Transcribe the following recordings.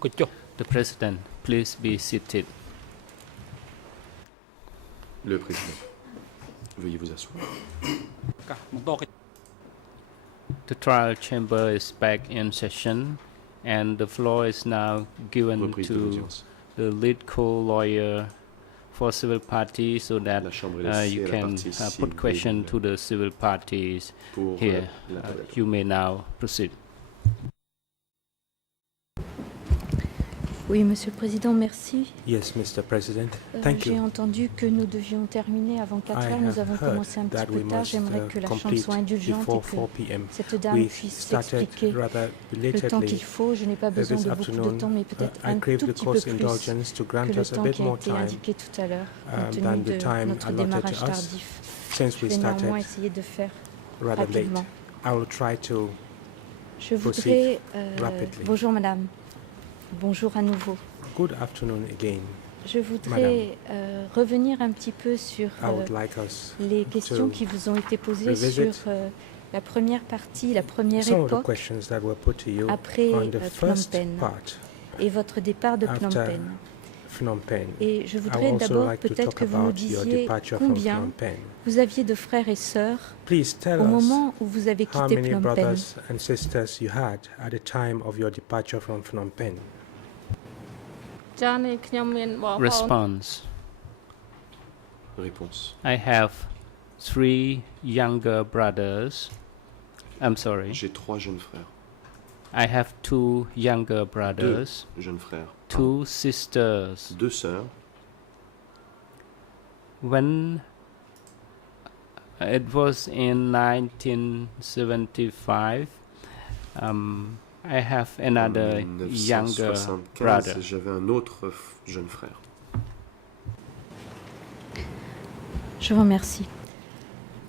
The President, please be seated. Le Président, veuillez vous asseoir. The trial chamber is back in session, and the floor is now given Reprise de to l'audience. the lead co-lawyer for civil party so that La Chambre est laissée you à la can partie put question civile to the civil parties pour here. l'appel. You may now proceed. Oui, Monsieur le Président, merci. Yes, Mr. President. Thank J'ai you. entendu que nous devions terminer avant 4 I heures. Nous have avons heard commencé un petit that peu we tard. must J'aimerais que la Chambre complete soit indulgente et before que 4 p.m. cette dame We puisse started expliquer rather le temps belatedly qu'il faut. Je n'ai pas besoin this de beaucoup de afternoon. temps, mais peut-être I un crave tout the petit peu court's plus indulgence to que grant le us a temps bit qui a more été time indiqué tout à l'heure, compte than tenu the de time notre allotted démarrage to us tardif. since Je we vais néanmoins started essayer de faire rather late. rapidement. I will try to Je proceed voudrais... rapidly. bonjour Madame. Bonjour à nouveau. Good afternoon again. Je voudrais revenir un petit peu sur I would like us les questions to qui vous ont été posées revisit sur la première partie, la première some of the époque questions that were put to you après on the Phnom first Penh part et votre départ de Phnom after Penh. Phnom Penh. Et je I voudrais would also d'abord like to peut-être talk que vous nous about your disiez departure from combien Phnom Penh. vous aviez de frères et sœurs Please tell au us moment où vous avez how quitté many Phnom Penh. brothers and sisters you had at the time of your departure from Phnom Penh. Response. Réponse. I have 3 younger brothers. I'm sorry. J'ai 3 jeunes frères. I have 2 younger 2 brothers, jeunes frères. 2 sisters. 2 sœurs. When it was in 1975, I have another En younger 1975, brother. j'avais un autre jeune frère. Je vous remercie.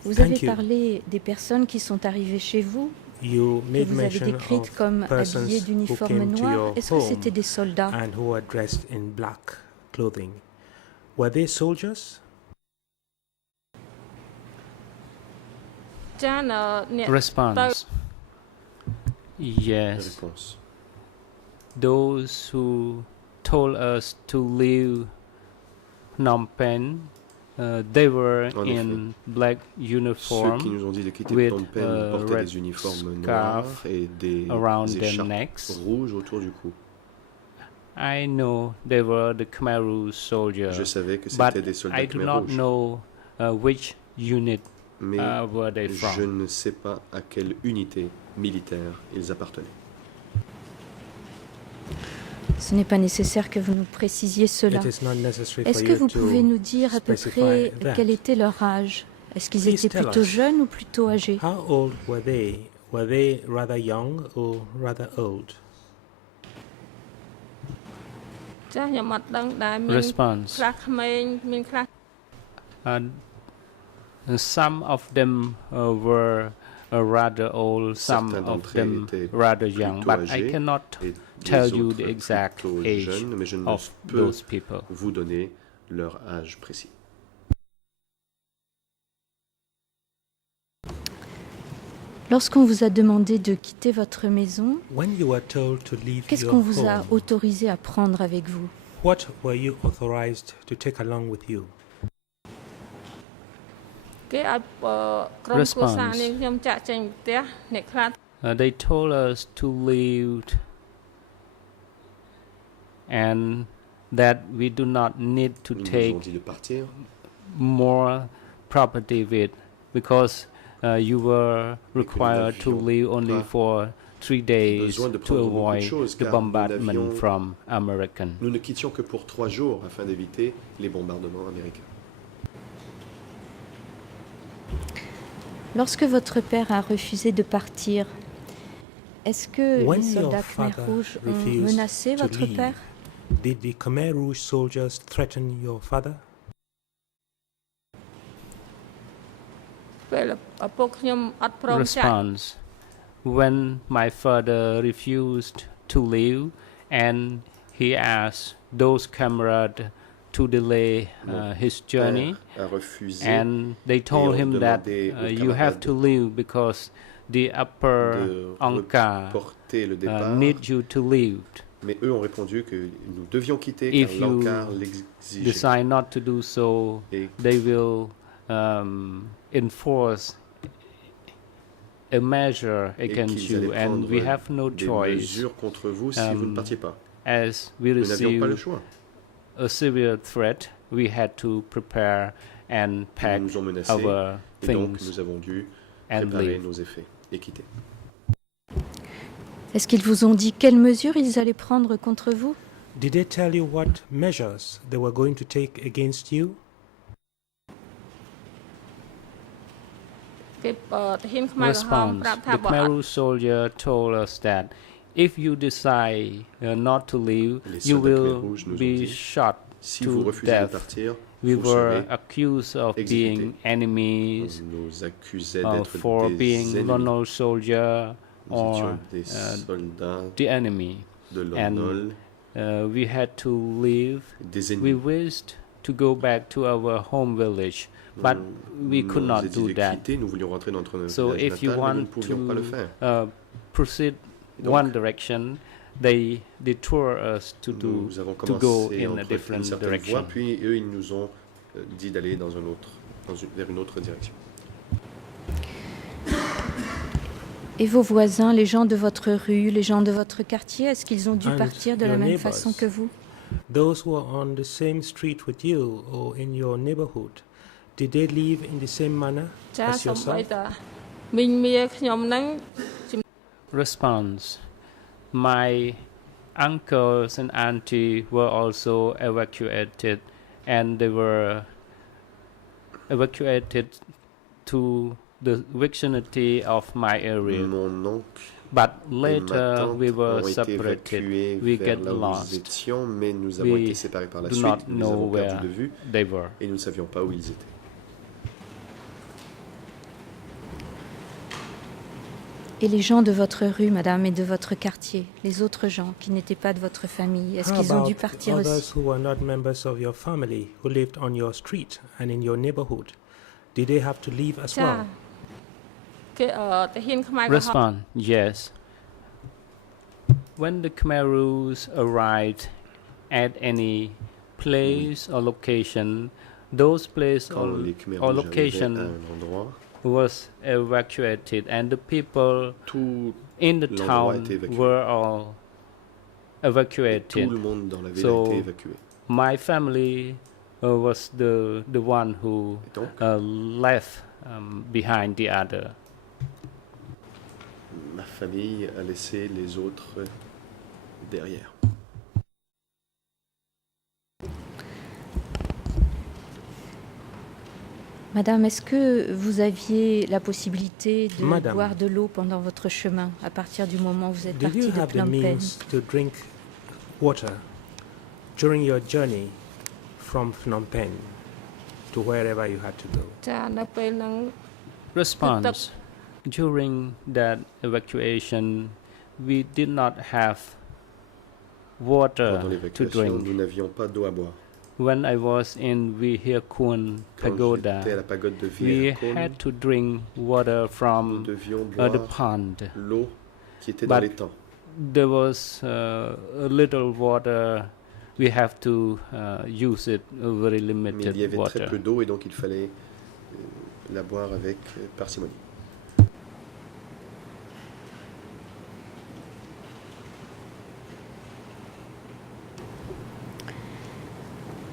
Vous Thank avez you. parlé des personnes qui sont arrivées chez vous, You que made vous avez mention décrites of comme persons habillées who d'uniformes came to noirs. your Est-ce que c'était home des soldats? and who were dressed in black clothing. Were they soldiers? Response. Yes, Réponse. those who told us to leave Phnom Penh, they were En in black Ceux uniform qui nous ont dit de quitter with Phnom Penh a portaient red des uniformes scarf noirs et des around their écharpes necks. rouges autour du cou. I know they were the Khmer Rouge soldiers, Je savais que but c'était des soldats I do Khmer not rouges, know which unit mais were they je from. ne sais pas à quelle unité militaire ils appartenaient. Ce n'est pas nécessaire que vous nous précisiez cela. It is not necessary Est-ce for que you vous pouvez to nous dire à peu specify près that. quel était leur âge? Est-ce qu'ils Please étaient tell plutôt us. jeunes ou plutôt âgés? How old were they? Were they rather young or rather old? Response. Some of them were rather old, some Certains of d'entre them eux étaient rather young, plutôt but I âgés cannot et tell les you autres the exact plutôt age jeunes, mais je ne of peux those people. vous donner leur âge précis. Lorsqu'on vous a demandé de quitter votre maison, When you were told to leave qu'est-ce your qu'on vous a home, autorisé à prendre avec vous? what were you authorized to take along with you? Response. They told us to leave and that we do not need to Ils nous ont take dit de partir more property with because you were required to n'avions leave only pas for 3 days besoin de to prendre beaucoup de avoid choses, the car nous bombardment n'avions- from American. Nous ne quittions que pour 3 jours afin d'éviter les bombardements américains. Lorsque votre père a refusé de partir, est-ce que When les your soldats Khmer father Rouges ont refused menacé to votre leave, père? did the Khmer Rouge soldiers threaten your father? Response. When my father refused to leave and he asked those comrades to delay his journey, Père a refusé and they told ont him that demandé aux you have to camarades leave because the upper de Angkar reporter le départ need you to leave. Mais eux ont répondu que nous devions quitter If car you l'encart l'exigeait. decide not to do so, Et they will enforce a measure against qu'ils allaient you, and prendre we have no des choice, mesures contre vous si vous ne partiez pas. as we Nous n'avions pas le received choix. a severe threat. We had to prepare and pack Ils nous ont menacés our et donc things nous avons dû and préparer leave. nos effets et quitter. Est-ce qu'ils vous ont dit quelles mesures ils allaient prendre contre vous? Did they tell you what measures they were going to take against you? Response: the Khmer Rouge soldier told us that if you decide not to leave, Les you soldats Khmer will Rouges nous ont be dit, shot si vous to refusez de death. partir, We vous were serez accused of exécutés. being enemies, On nous accusait d'être for des being ennemis. Lon soldier Nous or étions des soldats the enemy. de and Lon we had to leave. des We ennemis. wished to go back to our home village, but we could not do that. Nous voulions rentrer dans notre So village if you natal, mais nous ne want pouvions pas le faire. to proceed Et donc, one direction, they detour us to nous avons to go commencé à in a emprunter une different certaine direction. voie, puis eux, ils nous ont dit d'aller dans vers une autre direction. Et vos voisins, les gens de votre rue, les gens de votre quartier, est-ce qu'ils ont dû And partir de la your même neighbors. façon que vous? Those who are on the same street with you or in your neighborhood, did they leave in the same manner ចា as សូម្បី yourself? តាមីងមាខ្ញុំហ្នឹង Response: my uncles and auntie were also evacuated, and they were evacuated to the vicinity of my area. Mon oncle But et ma later tante we were ont été separated. évacués We vers get là où nous lost. étions, mais nous avons We été séparés par la do suite. not Nous know avons where perdu de vue they were. et nous ne savions pas où ils étaient. Et les gens de votre rue, madame, et de votre quartier, les autres gens qui n'étaient pas de votre famille, est-ce How qu'ils ont dû about partir others aussi? who were not members of your family who lived on your street and in your neighborhood? Did they have to leave as ចា well? គេតាហ៊ានខ្មែរក្រហម Respond: yes. When the Khmer Rouge arrived at any place or location, those place Quand les Khmer or Rouges location arrivaient à un endroit, was evacuated, and the people tout in the l'endroit town était évacué. were all et tout evacuated. le monde dans la ville So, a été évacué. My family was the one who Et donc, left behind the other. ma famille a laissé les autres derrière. Madame, est-ce que vous aviez la possibilité de Madame. boire de l'eau pendant votre chemin à partir du moment où vous êtes Did parti you de have the Phnom Penh? means to drink water during your journey from Phnom Penh to wherever you had to go? ចានៅពេលហ្នឹង Response: during that evacuation, we did not have water Pendant to l'évacuation, drink. nous n'avions pas d'eau à boire. When I was in Vihirkun Quand Pagoda, j'étais à la pagode de we Vihirkun, had to drink water nous from devions the boire pond. l'eau qui était But dans l'étang. There was a little water. We have to use it, a very Mais limited il y avait très water. peu d'eau et donc il fallait la boire avec parcimonie.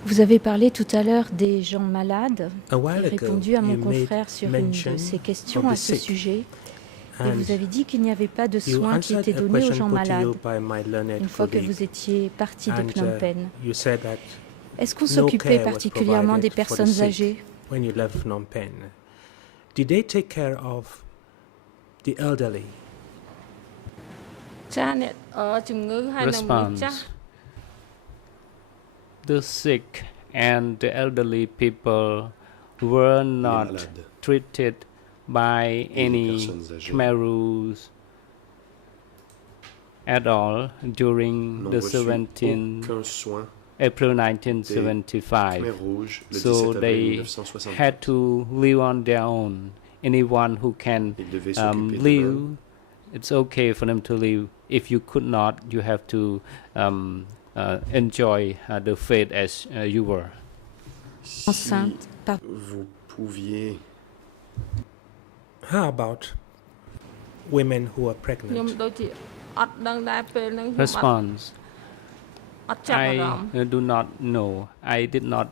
Vous avez parlé tout à l'heure des gens malades. A while J'ai ago, répondu à mon you made confrère sur une mention de ces questions of à the ce sick, sujet. Et and vous avez dit qu'il n'y avait pas de you soins qui answered étaient a donnés aux question gens put to malades you by my learned une fois que colleague, vous étiez parti de and Phnom Penh. you said that Est-ce qu'on no s'occupait care was particulièrement des provided for the personnes sick âgées? when you left Phnom Penh. Did they take care of the elderly? ចាអ្នកជំងឺហើយនឹងមនុស្សចាស់ Response: the sick and the elderly people were Les not malades. treated by les any personnes âgées. Khmer Rouge at all during N'ont the reçu 17 aucun soin April Khmer 1975. Rouge le So 17 avril they 1960. had to live on their own. Anyone who can Ils devaient s'occuper live it's okay for them to leave. If you could not, you have to enjoy the fate as you were. Si Enceinte, vous pouviez, How about women who are ខ្ញុំ pregnant? ដូចជាអត់ដឹងដែរពេលហ្នឹងខ្ញុំអត់ Response: អត់ចាប់អារម្មណ៍ I do not know. I did not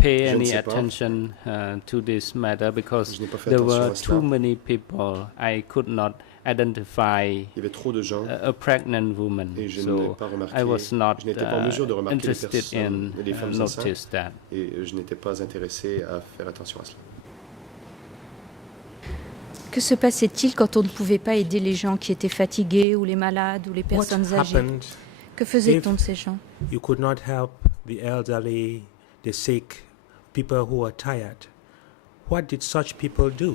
pay Je ne any sais pas. attention to this matter because Je n'ai pas fait there attention were à too cela. many people. I could not identify Il y avait trop de gens a pregnant woman, et je n'ai so pas remarqué, I was not je n'étais pas en mesure de remarquer les interested in personnes, les femmes enceintes. notice that. et je n'étais pas intéressé à faire attention à cela. que se passait-il quand on ne pouvait pas aider les gens qui étaient fatigués ou les malades ou les What personnes âgées? happened Que faisait-on if- de ces gens? you could not help the elderly, the sick, people who are tired? What did such people do?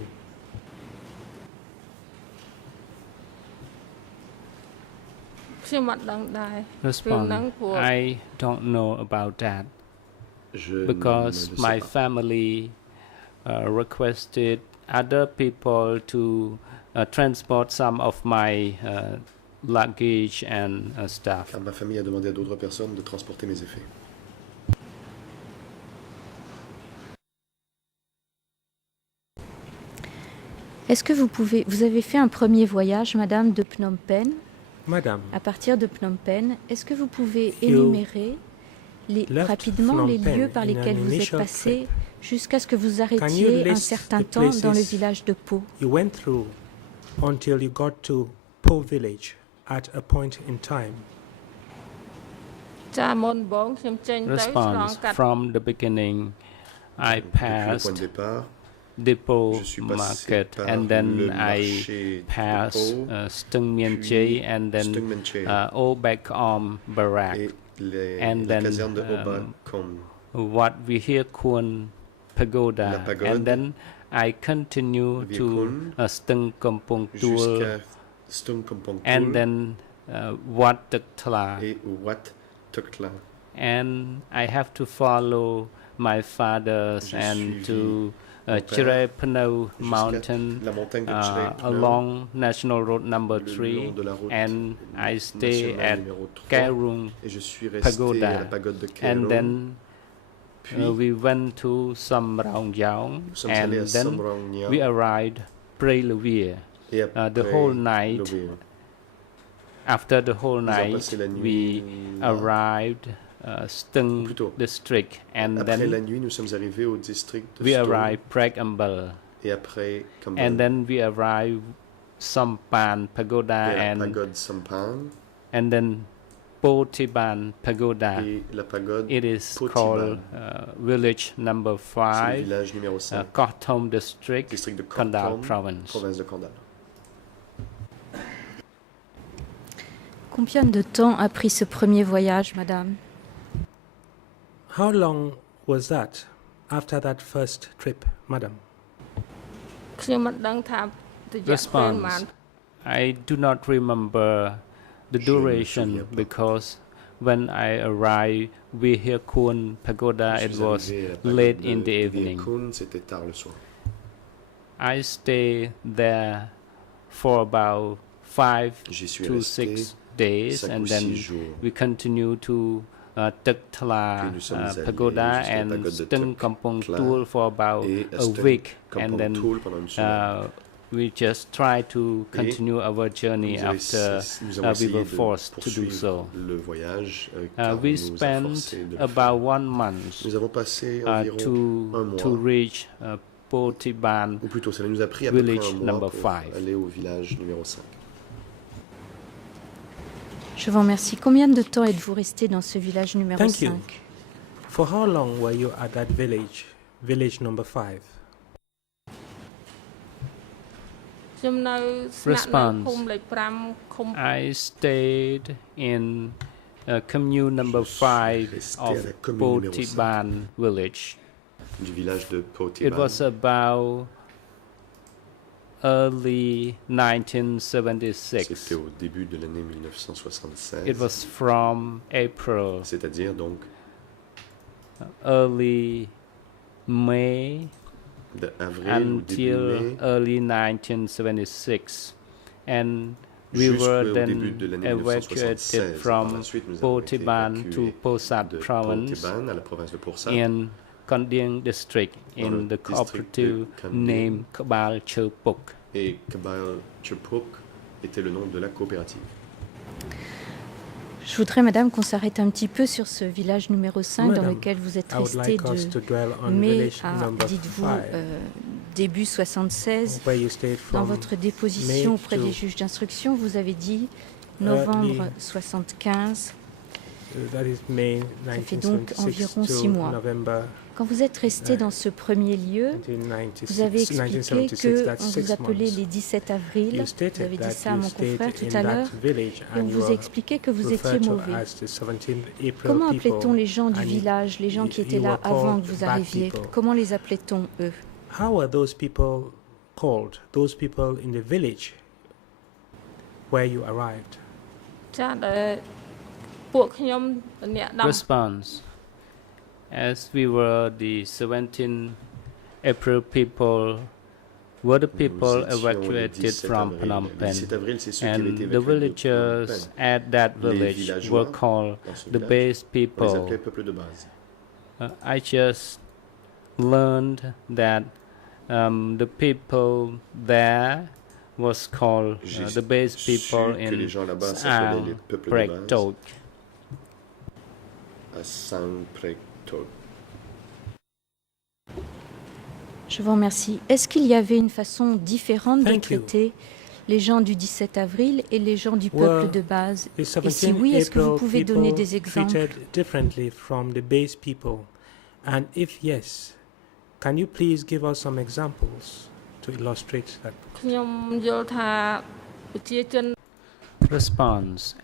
ខ្ញុំអត់ដឹងដែររឿង Respond: ហ្នឹងព្រោះ I don't know about that Je because ne le sais my pas. family requested other people to transport some of my luggage and stuff. Car ma famille a demandé à d'autres personnes de transporter mes effets. Est-ce que vous avez fait un premier voyage, Madame, de Phnom Penh, Madam, à partir de Phnom Penh. Est-ce que vous pouvez You énumérer left rapidement Phnom les Penh lieux par in lesquels an vous êtes initial passé jusqu'à ce que vous you arrêtiez un list certain the temps dans le places village de Po? you went through until you got to Po village at a point in time? ចាមុនបងខ្ញុំចេញទៅឆ្លង Response: កាត់ From the beginning, I Depuis le point passed de départ, Depot je suis passé Market par and then le I marché passed Depot, Stung Mien puis Chai and then Stung Mien Chai Old Back Arm Barrack. et and la then, caserne de Oba Kom. What we hear Kuan Pagoda, La pagode. and then I continue Vieux to Kun, Stung Kampong Tul, Jusqu'à Stung Kampong and Tul then Wat Tuk Tla, et Wat Tokla. and I have to follow my fathers J'ai and suivi to mon père Chirepano jusqu'à Mountain la montagne de Chirepno, along National Road number le 3, long de la route and I stay nationale at numéro 3, Kairung, et je suis resté Pagoda. à la pagode de and Kairung. then Puis we went to Samrang Yaung, nous sommes allés à and then Samrang Nia we arrived Prelavir. et the après whole night, Lovir. After the whole Nous avons night, passé la nuit we là. arrived Stung Plutôt. district, and Après la then nuit, nous sommes arrivés au district de we Stung, arrived Pragambal, et après Kambal, and then we arrived Sampan Pagoda, et la and pagode Sampan then Potiban Pagoda. et la pagode It is Potiban. called village number c'est le 5, village numéro 5, Kothom district, district de Kandal Kortom, province. province de Kandal. Combien de temps a pris ce premier voyage, Madame? How long was that after that first trip, Madam? ខ្ញុំមិនដឹងថារយៈពេលប៉ុន្មាន Response: I do not remember the Je ne me duration souviens pas. because when I arrived Vihir Kun Pagoda, Je it suis was arrivé à la pagode late de in the evening. Viekun, c'était tard le soir. I stayed there for about 5 J'y suis to resté 6 days, 5 and ou 6 then jours. we continue to Tuk Puis Tla nous sommes allés Pagoda jusqu'à la and pagode de Stung Tuk Kampong Tla Tul for about et à a Stung week, and Kampong then Tul pendant une semaine. we just try to continue our journey Nous avons after nous avons we essayé were de forced to do poursuivre so. le voyage, car on We nous a spent forcé de le about faire. 1 month Nous avons passé environ un to mois, reach Potiban. ou plutôt cela nous a pris à peu près Village un mois number pour 5. aller au village numéro 5. Je vous remercie. Combien de temps êtes-vous resté dans ce village numéro Thank you. 5? For how long were you at that village, village number 5? ខ្ញុំនៅស្នាក់នៅ Response: ភូមិលេខ5ឃុំ I stayed in commune number Je suis 5 resté of à la commune numéro Potiban village. Du village de Potiban. It was about early 1976. C'était au début de l'année 1976. It was from April, C'est-à-dire donc early May d'avril ou début until mai early 1976. and we were Jusqu'au début de then l'année evacuated 1976. Par la from suite, nous avons été Potiban to évacués Posat de province Potiban à la province de Porsat in Kandiang district Dans in le the district de cooperative Kandiang. named Kabal Chirpuk. et Kabal Chirpuk était le nom de la coopérative. Je voudrais, Madame, qu'on s'arrête un petit peu sur ce village numéro 5 dans Madame, lequel vous êtes I would resté like us to de dwell on mai village à, number dites-vous, 5, début 76. where you stayed Dans from votre déposition May auprès to des juges d'instruction, vous avez dit novembre early- 75. that is May Ça fait donc 1976 environ to 6 mois. November Quand vous êtes resté dans ce premier lieu, 1996. vous avez expliqué 1976, qu'on that's vous 6 appelait months. les 17 avril. You Vous stated avez dit that ça à you mon stayed confrère tout in à that l'heure. village Et on and you vous a are expliqué que vous étiez referred to mauvais. as the 17 April Comment people. appelait-on les gens du and village, les gens qui you étaient là were called avant que vous bad arriviez? people. Comment les appelait-on, eux? How were those people called? Those people in the village where you arrived? ចាដែលពួកខ្ញុំអ្នកដំ Response. As we were the 17 April people, were the people Nous étions le evacuated 17 from avril. Phnom Le Penh, 17 avril, c'est ceux qui avaient été and the évacués de Phnom villagers Penh. at that Les village villageois were called Dans ce the village, base on les people. appelait peuple de base. I just learned that the people there was called J'ai the base su people que les in gens là-bas s'appelaient les Sang peuples Prek de base Tok. à Sang Prek Tok. Je vous remercie. Est-ce qu'il y avait une façon différente de Thank you. traiter les gens du 17 avril et les gens du peuple Well, de base? The Et si 17 oui, est-ce que vous April pouvez donner people des exemples? treated differently from the base people? And if yes, can you please give us some examples to illustrate that? ខ្ញុំយល់ថាប្រជាជន Response.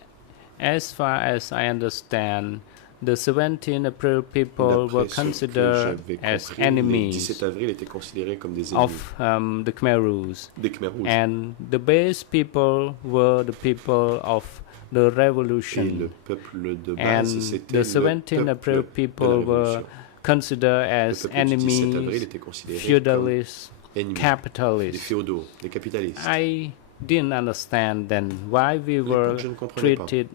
As far as I understand, the 17 April people were D'après ce que considered j'avais as compris, les enemies 17 avril étaient considérés comme des ennemis of the Khmer Rouge, des Khmer rouges. and the base people were the people of the Et le revolution, peuple de and base, c'était the le 17 April peuple de la people were révolution. considered Le as peuple du 17 avril enemies, était considéré comme feudalists, ennemis, des capitalists. féodaux, des capitalistes. I didn't understand then why we À were l'époque, je ne comprenais pas treated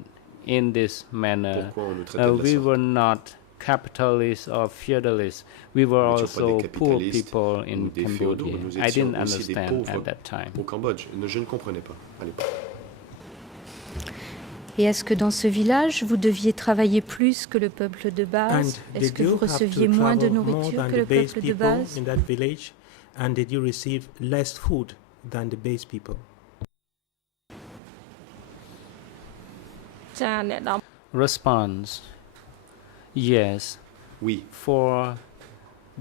in this manner. pourquoi on nous traitait de la We sorte. were not capitalists or feudalists. We were Nous n'étions pas also des poor capitalistes people in ou des féodaux, Cambodia. nous I étions didn't aussi des understand pauvres at that time. Au Cambodge, je ne comprenais pas à l'époque. Et est-ce que dans ce village, vous deviez travailler plus que le peuple de And base? Est-ce did que you vous have receviez to moins de travel more nourriture than que the le base peuple de people base? in that village? And did you receive less food than the base people? ចាអ្នកដំ Response. Yes, Oui, for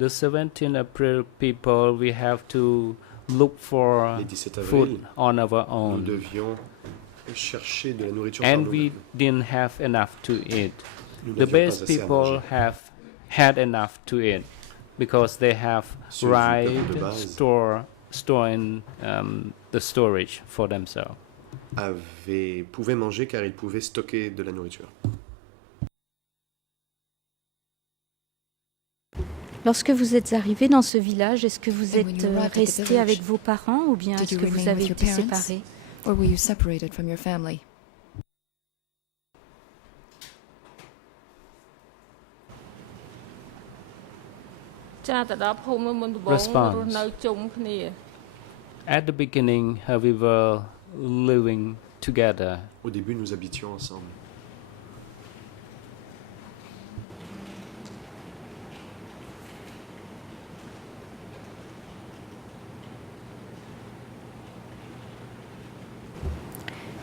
the 17 April people, we have to look for les 17 food avril, on our nous own, devions chercher de la nourriture par and we nous-mêmes. didn't have enough to eat. Nous The n'avions base pas assez à people manger. have had enough to eat because they have Ceux du peuple de right base store in the storage for themselves. Pouvaient manger car ils pouvaient stocker de la nourriture. Lorsque vous êtes arrivé dans ce village, est-ce que vous And when êtes you arrived at the resté village, avec vos parents ou bien did est-ce you que vous remain avez with your été parents? séparés? Or were you separated from your family?ៗចាទៅដល់ភូមិមុនដំបូង Response. រស់នៅជុំគ្នា At the beginning, we were living together. Au début, nous habitions ensemble.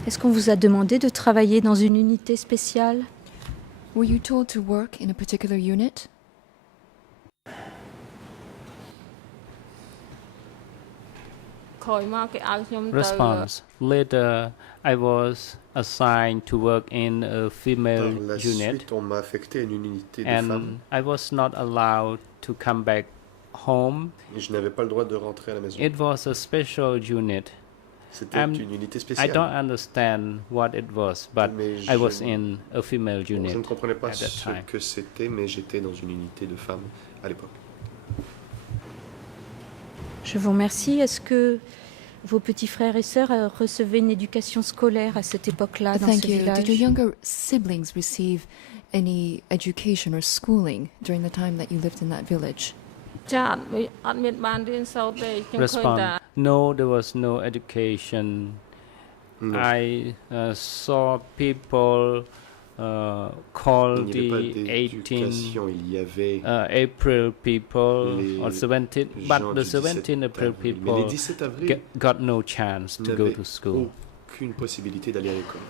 Est-ce qu'on vous a demandé de travailler dans une unité spéciale? Were you told to work in a particular unit?ក្រោយមកគេឲ្យខ្ញុំទៅ Response. Later, I was assigned to work in a Par female la unit, suite, on m'a affecté à une unité de femmes and I was not allowed to come back home. et je n'avais pas le droit de rentrer à la maison. It was a special unit. C'était I'm- une unité I spéciale. don't understand what it was, but Mais I was je- in a female Bon, je unit ne comprenais pas at that ce time. que c'était, mais j'étais dans une unité de femmes à l'époque. Je vous remercie. Est-ce que vos petits frères et sœurs recevaient une éducation scolaire à cette époque-là dans Thank ce you. village? Did your younger siblings receive any education or schooling during the time that you lived in that village? ចាអត់មានបានរៀនសូត្រទេខ្ញុំឃើញតែ Respond. No, there was no education. Non. I saw people call Il n'y avait the pas 18 d'éducation, il y avait April people Les or 17, but gens the du 17 April avril. Mais people les 17 avril got no chance to go n'avaient to school. aucune possibilité d'aller à l'école.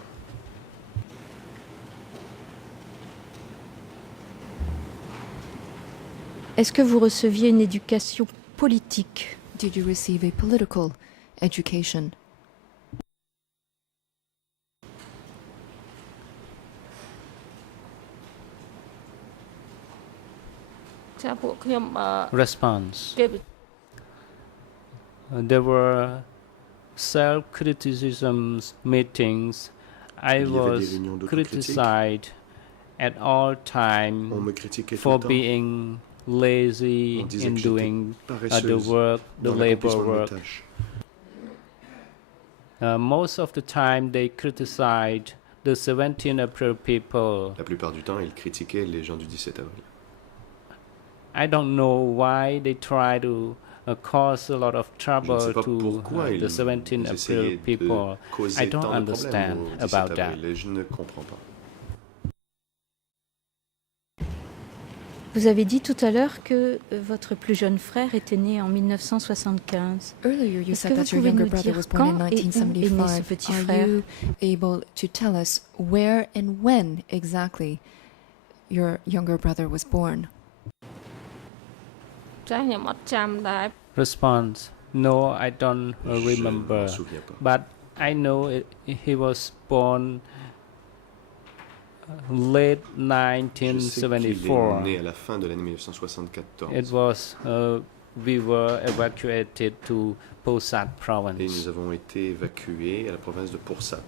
Est-ce que vous receviez une éducation politique? Did you receive a political education?ចាពួកខ្ញុំ Response. គេ There were self-criticism meetings. I Il y avait des was réunions d'autocritique. criticized at all On time me critiquait tout for le temps. being lazy On disait in que j'étais doing the paresseuse work, the dans labor l'accomplissement de mes work. tâches. Most of the time they criticized the 17 April people. La plupart du temps, ils critiquaient les gens du 17 avril. I don't know why they try to cause a lot of Je ne trouble sais pas to pourquoi the 17 ils April essayaient people. de causer I don't tant de understand problèmes au 17 about that. avril et je ne comprends pas. Vous avez dit tout à l'heure que votre plus jeune frère était né en 1975. Earlier, you Est-ce said que that vous your pouvez younger nous brother dire was born in quand et où est né ce 1975. petit Are frère? you able to tell us where and when exactly your younger brother was born? ចាខ្ញុំអត់ចាំដែរ Response. No, I don't Je ne remember. m'en souviens pas. But I know he was born late Je sais qu'il est 1974. né à la fin de l'année 1974 It was we were evacuated to Posat et province. nous avons été évacués à la province de Pursat.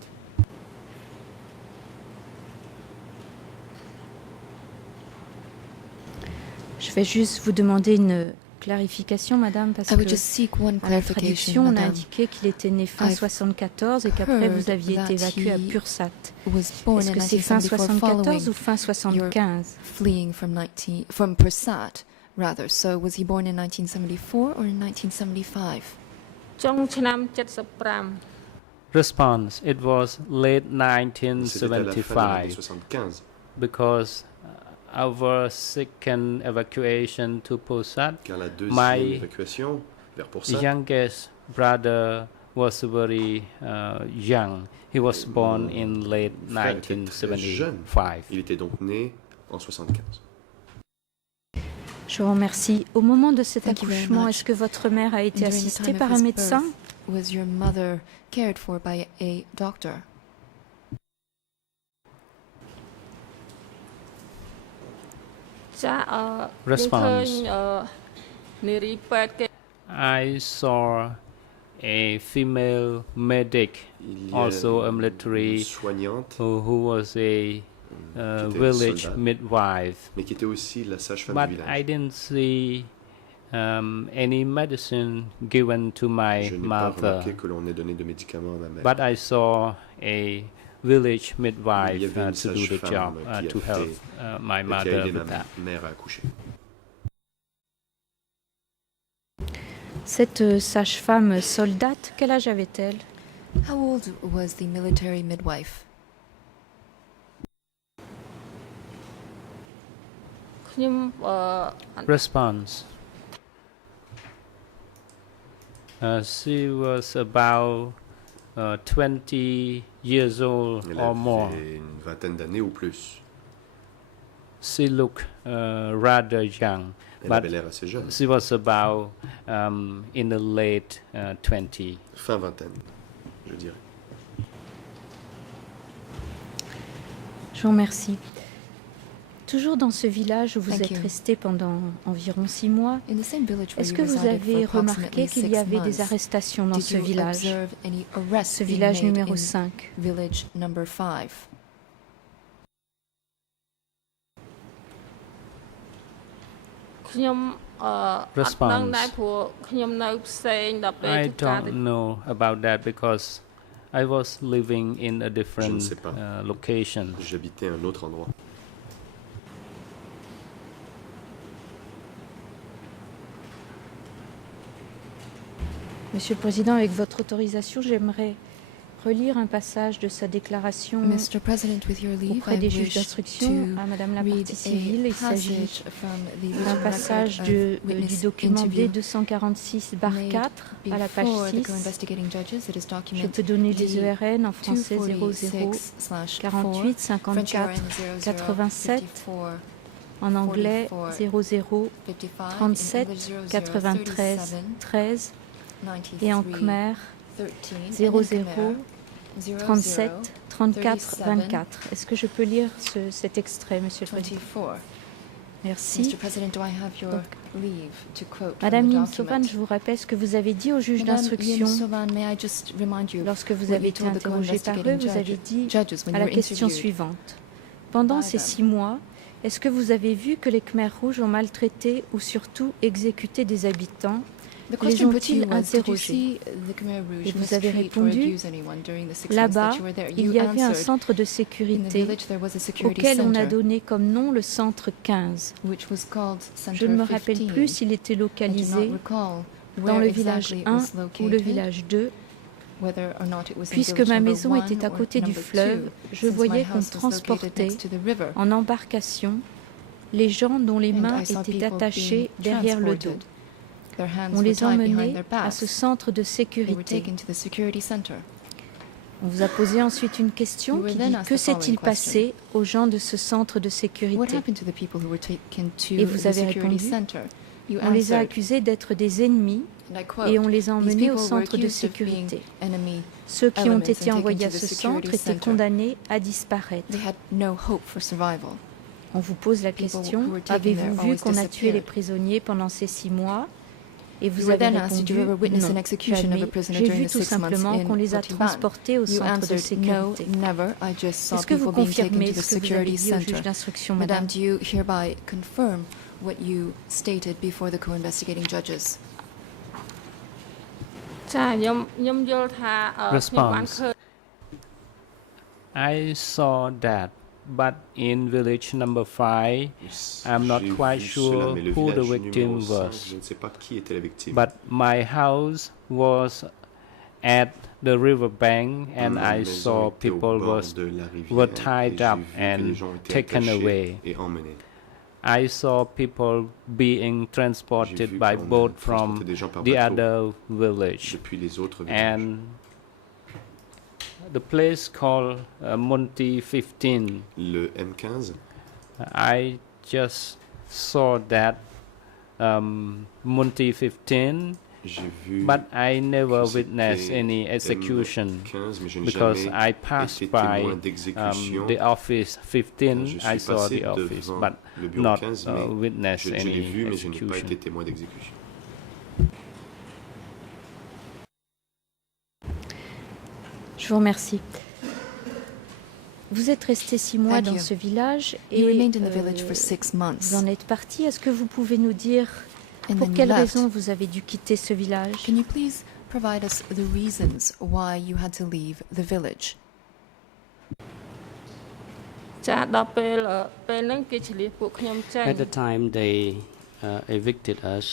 Je vais juste vous demander une clarification, madame, parce I would que just seek one à la clarification, traduction, on a madame. indiqué qu'il était né fin I've 74 et qu'après vous heard aviez été that évacué à he Pursat. Was born Est-ce in que c'est fin 1974 74 ou following fin 75? fleeing from Persat, rather. So was he born in 1974 or in 1975? ចុងឆ្នាំ75 Response. It was late C'était à la fin de l'année 1975 75 because our second evacuation to Posat, car la deuxième My évacuation vers Pursat, youngest brother was very young. He was born in late frère était très jeune. 1975. il était donc né en 75. Je vous remercie. Au moment de cet Thank you very accouchement, much. est-ce que votre mère a été During the assistée time par of un his médecin? birth, was your mother cared for by a doctor?ចាResponse. នារីពេទ្យគេ I saw a female medic, Il y a also a une military, soignante, who was a était village soldat. midwife. mais qui était aussi la sage-femme But du I village. didn't see any medicine given to my Je n'ai pas mother. remarqué que l'on ait donné de médicaments à ma mère. But I saw a village Il y midwife avait une to do the job, sage-femme qui a to help fait- my et qui a mother aidé with ma that. mère à accoucher. Cette sage-femme soldate, quel âge avait-elle? How old was the military midwife?ខ្ញុំResponse. She was about 20 years old Elle or more. avait une vingtaine d'années ou plus. She looked rather young, Elle but avait l'air assez jeune. she was about in the late 20s. Fin vingtaine, je dirais. Je vous remercie. Toujours dans ce village où vous Thank êtes you. resté pendant environ 6 mois, In the same village where est-ce you que vous resided avez for remarqué approximately qu'il y 6 avait des months, arrestations dans did ce you village, observe any arrests ce being village made numéro in 5? village number 5? អត់ដឹងដែរ Response. ព្រោះខ្ញុំនៅផ្សេងដល់ពេល I ធ្វើការទៅ don't know about that because I was living in a different sais pas. location. J'habitais un autre endroit. Monsieur le Président, avec votre autorisation, j'aimerais relire un passage de sa déclaration Mr. President, with your leave, auprès I des juges wish d'instruction to à Madame la read partie civile. a Il s'agit passage from the d'un written passage record of du witness document interview D246-4 made à la page before the 6. co-investigating judges. It is Je document peux donner les ERN en français 00 246/4, 48 French 54 RN 87, 0054, en anglais 00 55, 37 in English 00 93 37, 13 et en 93, khmer 13, 00 and in Khmer, 37 34 37, 24. Est-ce que je peux lire cet extrait, Monsieur le Président? 24. Merci. Mr. President, do I have your Donc, leave to quote Madame from the Lim document? Sovan, je vous rappelle ce que vous avez dit au juge Madame d'instruction Lim Sovan, may I just remind you lorsque vous what avez you été told the interrogé par eux. co-investigating Vous avez dit judges when à you la were question interviewed suivante. Pendant by ces them. 6 mois, est-ce que vous avez vu que les Khmers rouges ont maltraité ou surtout exécuté des habitants? The Les question put to ont-ils you was, did you interrogés? see the Khmer Rouge Et vous avez mistreat or répondu, abuse anyone during the 6 months là-bas, that you were there? il You y avait un answered, centre de in the sécurité village there was a security auquel on a center, donné comme nom le centre 15. which was called Center Je ne me rappelle 15. plus s'il était I do not localisé recall dans where le village exactly it 1 was ou le located, village 2. whether or not it was in Puisque village ma number maison 1 était à or côté du number fleuve, 2, je since my voyais qu'on house was located transportait next to the river, en embarcation les gens dont les and mains I saw étaient people attachées being derrière le dos. transported. Their hands On were les tied behind emmenait their à backs. ce centre de They were sécurité. taken to the security center. On vous a posé ensuite une question You were qui then dit asked que the following s'est-il passé aux gens de ce centre de What sécurité? happened to the people who were taken to Et vous the avez security répondu, center? You On les a answered, accusés d'être des ennemis and I quote, et on les a "These emmenés au people were centre de accused of being sécurité. enemy. Ceux qui ont elements and été taken envoyés à to the ce security centre étaient center. condamnés à disparaître. They had no hope for survival." On vous pose la People question, who were taken there avez-vous vu always qu'on a tué les disappeared. prisonniers pendant ces 6 mois? Et You vous were avez then asked, did you répondu, ever witness an non, execution of a jamais. prisoner J'ai during vu the tout 6 months simplement in qu'on les a Potivan? transportés au You centre de answered, no, sécurité. never. I just saw Est-ce que vous people being taken confirmez to the ce que vous avez security dit au juge center. d'instruction, Madame, madame? do you hereby confirm what you stated before the co-investigating judges? ចាខ្ញុំយល់ថាខ្ញុំបាន Response. ឃើញ I saw that, but in village number 5, I'm not J'ai quite vu sure cela, mais le who the village victim numéro 5, was. je ne sais pas qui était la victime. But my house was at the riverbank, and Ma I maison saw était au people bord was de la rivière were et tied j'ai up vu que les and gens étaient taken attachés away. et emmenés. I saw people being J'ai transported vu by qu'on boat transportait from des gens par the bateau other village, depuis les autres villages. and the place called Monty 15. Le M15, I just saw that Monty 15, j'ai vu but I never que witnessed c'était any execution M15, mais je n'ai because jamais I passed été by témoin d'exécution. the office 15. Je I suis saw passé the office, devant but le bureau not 15, mais witnessed je l'ai any vu, mais je n'ai pas execution. été témoin d'exécution. Je vous remercie. Vous êtes resté 6 mois Thank dans you. ce village You et remained in the village for 6 vous months, en êtes parti. Est-ce que vous pouvez nous dire and pour then you quelles left. raisons vous avez dû quitter ce village? Can you please provide us the reasons why you had to leave the village? ចាដល់ពេលហ្នឹងគេឆ្លៀសពួកខ្ញុំចេញ At the time, they evicted us,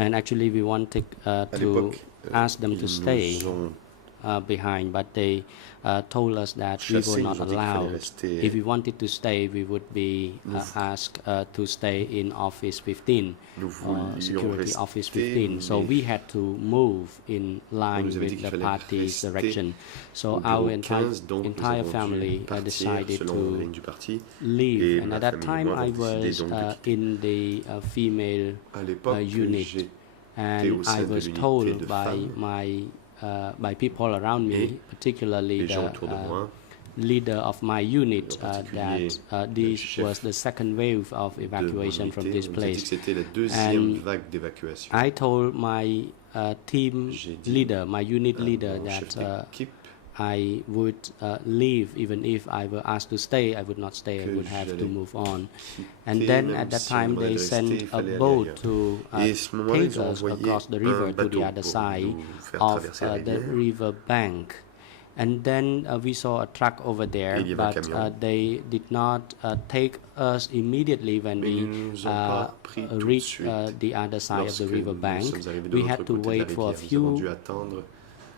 and actually, we wanted À to l'époque, ask them to ils stay nous ont behind, but they told us that we chassés, were ils not nous ont dit qu'il fallait allowed. rester. If we wanted to stay, we would be asked to stay in Office 15, Nous voulions Security rester, Office 15. So mais we had to move in line nous avait dit with qu'il the fallait party's rester direction. So au our bureau 15, donc nous entire avons family dû partir decided selon la ligne to du parti. leave. Et And ma at that famille et time, moi I avons décidé was donc de in the female À l'époque, unit. j'étais and au I sein de was l'unité told de by femmes. by people around me, Et particularly les gens the autour de moi, leader of my unit, en particulier that le this chef was the second wave of de mon evacuation from unité, this on nous a dit que place. c'était la deuxième And vague d'évacuation. I told my team J'ai dit leader, my unit à leader, mon chef that d'équipe I would leave. Even if I were asked to stay, I would not stay. I Que would have to j'allais move on. And quitter, then même at that si on time, demandait they de rester, sent il a fallait aller boat ailleurs. to Et à ce moment-là, take ils ont us envoyé across the un river to bateau the other pour side nous faire of traverser la the rivière. river bank. And then we saw a truck over there, Et il y avait un but camion. they did not take us immediately when Mais we ils nous ont pas pris tout de reached suite. the other side of the Lorsque river nous bank. sommes arrivés de We l'autre had to côté de la wait for a rivière, nous avons few dû attendre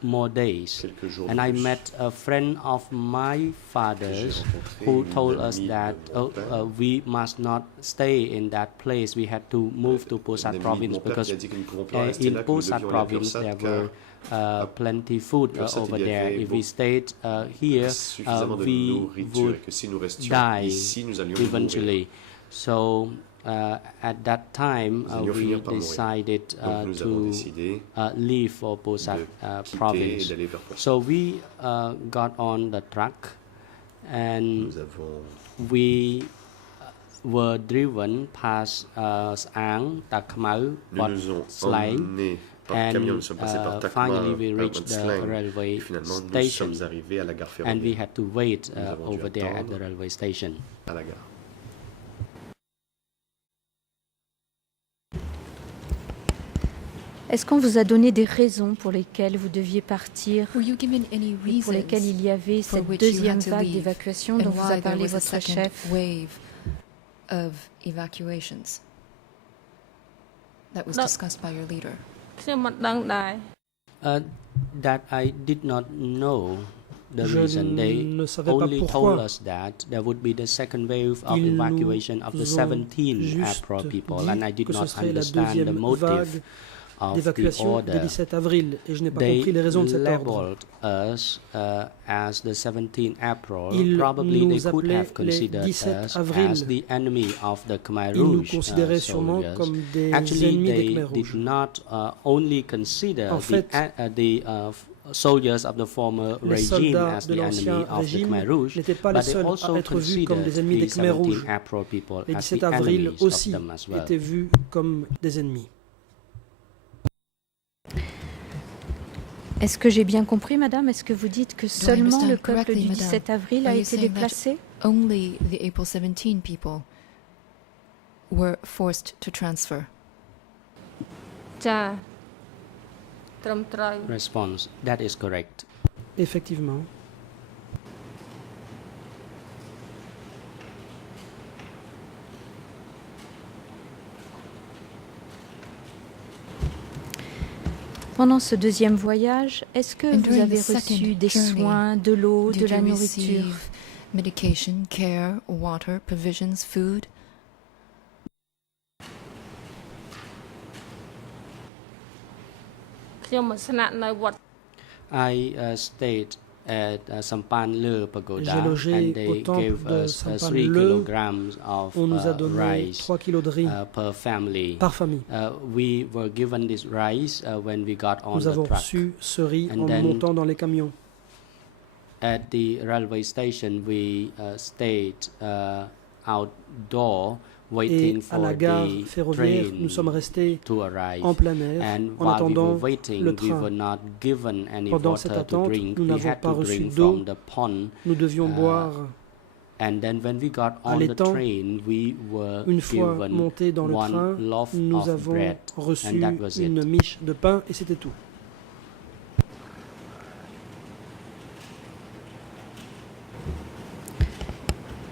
more days. quelques jours And de I plus. met a friend of my father's rencontré who une told us amie de that mon père. we must not stay in that place. We had to move to Un Posat ami de province mon père because qui a dit que nous ne pouvons pas rester in là, que nous Posat devions aller à province Pursat, there car were plenty food Pursat, over il y there. avait If we stayed here, suffisamment de we nourriture would et que si nous restions die ici, nous allions mourir. eventually. So at that time, Nous allions we finir par mourir. decided Donc nous avons to décidé leave for Posat de quitter et province. d'aller vers Pursat. So we got on the truck and Nous avons we were driven past Sang, Takmau, nous Port nous ont Slay, emmenés par camion, nous sommes passés par and Takma, finally we reached the Slang, railway et finalement nous station, sommes arrivés à la gare and we ferroviaire, had to wait Nous avons dû over there at attendre. the railway station. à la gare. Est-ce qu'on vous a donné des raisons pour lesquelles vous deviez partir Were you given any et pour lesquelles il reasons y avait for cette which you deuxième had to vague leave d'évacuation and dont vous a why there parlé was a votre second chef? wave of evacuations that was No. discussed by your leader? ខ្ញុំមិនដឹងដែរ That I did not know the Je reason. They ne savais pas only told pourquoi. us that there would be the second wave of Ils evacuation of the nous ont 17 juste APRO people, dit and I did que ce not serait la understand the deuxième motive vague of the d'évacuation du order. 17 avril et je n'ai pas They compris les raisons de cet ordre. labeled us as the 17 April. Ils Probably they nous could have appelaient les considered 17 us avril. as the enemy of the Khmer Ils nous Rouge considéraient sûrement soldiers. comme des Actually, ennemis des they Khmer did Rouges. not only consider En fait, the soldiers of the former Les regime soldats as de the l'ancien enemy of the régime Khmer Rouge, n'étaient pas les but they seuls also à être vus comme des considered ennemis des the Khmer 17 Rouges. April people Les as 17 the avril enemies of aussi them as well. étaient vus comme des ennemis. Est-ce que j'ai bien compris, madame? Est-ce que vous dites que seulement understand le peuple correctly, du madame? 17 avril a Are you été saying that déplacé? Only the April 17 people were forced to transfer. ចាត្រឹមត្រូវ Response: That is correct. Effectivement. Pendant ce deuxième voyage, est-ce que And vous during avez the second reçu des journey, soins, de l'eau, de Did la you nourriture? receive medication, care, water, provisions, food? ។ខ្ញុំមកស្នាក់នៅវត្ត I stayed at Sampan Le Pagoda, J'ai logé and au they temple gave de us Sampan 3 Le. kilograms of On nous a donné rice 3 kilos de riz per family. par famille. We were given this rice when we got on Nous the avons truck. reçu ce riz And en then montant dans les camions. At the railway station, we stayed outdoor Et waiting à la for gare the ferroviaire, train nous sommes restés to arrive. en plein air And en while we attendant were waiting, le we train. were not given any Pendant cette water to attente, drink. nous We n'avons had pas to reçu drink d'eau. from the pond. Nous devions boire. And then when we got À on the l'étang, train, we were Une fois given montés dans le one train, loaf nous of avons bread, reçu and that was une it. miche de pain et c'était tout.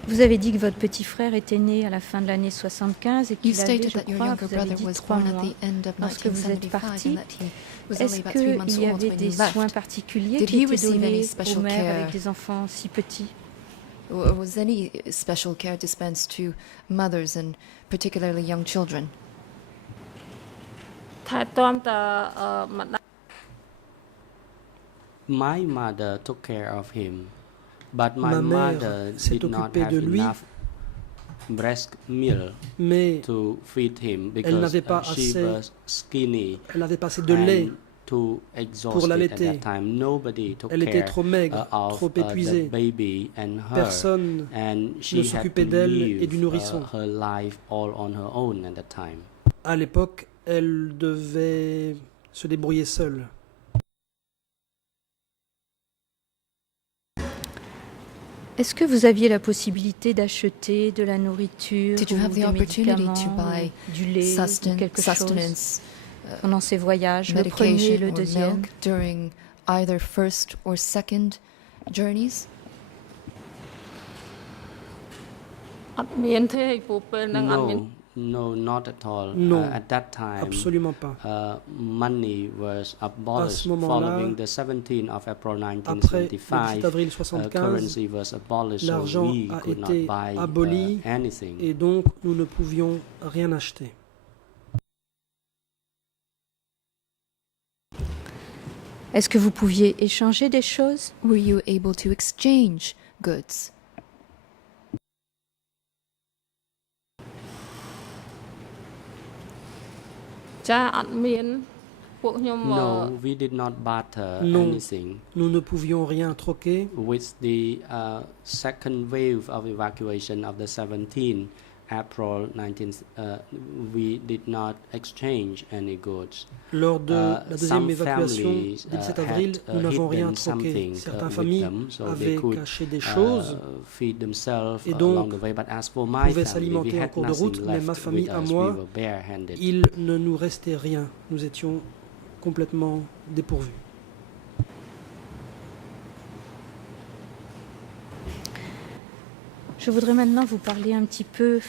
Vous avez dit que votre petit frère était né à la fin de l'année 75 et You qu'il avait, stated je that your crois, younger vous avez brother dit was 3 born at mois. the end of Lorsque vous êtes 1975 parti, and that he was only Est-ce about 3 months qu'il y old avait when des you left. soins particuliers Did qui he étaient receive any donnés special aux mères care? avec des enfants si petits? Was any special care dispensed to mothers and particularly young children? ថែទាំតម្ដាយ My mother took care of him, but my Ma mère mother s'est did not occupée have de lui. enough breast milk Mais to feed him elle because n'avait pas she assez was skinny. elle n'avait pas assez de lait. And too exhausted at l'allaiter. that time. Nobody took Elle était care trop maigre, of trop the épuisée. baby and her. Personne And ne she had s'occupait to d'elle et live du nourrisson. her life all on her own at that time. À l'époque, elle devait se débrouiller seule. Est-ce que vous aviez la possibilité d'acheter de la nourriture Did you ou have the des opportunity médicaments, to buy ou du lait, ou quelque chose sustenance, pendant ces voyages, le premier, medication, le or deuxième? milk during either first or second journeys? អត់មានទេព្រោះពេលហ្នឹងអត់មាន No, not at all. Non, At that time, Absolument pas. money was abolished moment-là, following the 17th of April Après le 1975. 17 avril 75, Currency was abolished, so l'argent we a could not été buy aboli anything. et donc nous ne pouvions rien acheter. Est-ce que vous pouviez échanger des choses? Were you able to exchange goods? ចាអត់មានពួកខ្ញុំ No, we did not barter Non. anything. Nous ne pouvions rien troquer. With the second wave of evacuation of the 17th April 19, we did not exchange any goods. Lors de la deuxième Some évacuation families, du 17 avril, had, nous n'avons rien hidden troqué. something, Certaines with familles them, so they avaient could, caché des choses, feed themselves et donc along the way. But as for my pouvaient family, we s'alimenter en had cours de route, nothing mais ma left famille with à us. moi, We were barehanded. il ne nous restait rien. Nous étions complètement dépourvus. Je voudrais maintenant vous parler un petit peu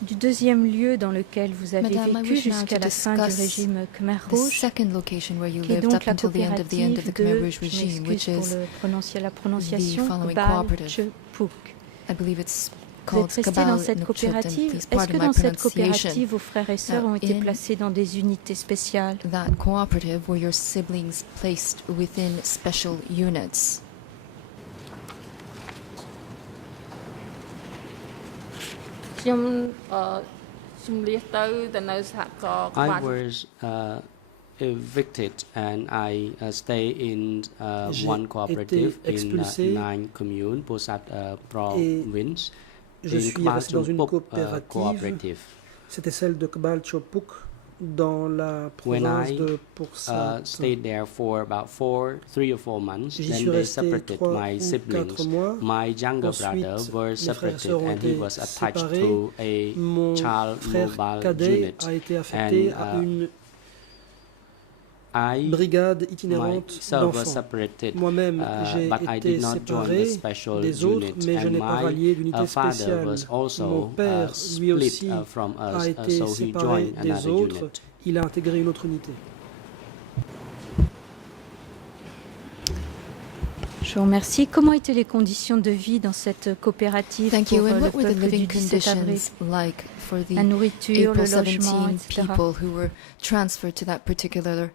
du deuxième lieu dans lequel vous avez Madame, I vécu wish now jusqu'à to la fin du discuss régime Khmer The Rouge, second location where you qui est lived donc up la until the end of the Khmer coopérative Rouge de, je regime, which m'excuse pour is, la prononciation, following Kbal cooperative. Chepuk. I believe it's Vous êtes called resté Kabal dans cette Nukchut, and coopérative. please Est-ce pardon que my dans cette pronunciation. coopérative, vos frères et sœurs ont été placés dans des unités spéciales? That cooperative were your siblings placed within special units?ៗខ្ញុំជំនះទៅនៅសហករណ៍ក្បា I ច់ was evicted and I stay in J'ai one cooperative été expulsé in Nine commune, Posat province. Je in suis resté dans une Kbalchumpuk, coopérative. cooperative. C'était celle de Kbal Chopuk dans la When province I de Pursat. stayed there for about 3 or 4 months, J'y then suis they resté separated 3 my ou 4 siblings. mois. My younger Ensuite, brother were mes frères et separated sœurs ont and he été was attached séparés. to a Mon child frère mobile cadet unit. a été affecté And, à une I brigade itinérante myself was d'enfants. separated, Moi-même, j'ai but I été did not join the séparé special des autres, unit. mais je And n'ai pas my rallié d'unité father spéciale. was also Mon père, lui split aussi, from us, a été so he séparé joined des another autres. unit. Il a intégré une autre unité. Je vous remercie. Comment étaient les conditions de vie dans cette coopérative Thank pour you. And le what were the peuple du living 17 avril? conditions like for La the nourriture, le April logement, 17 etc. people who were transferred to that particular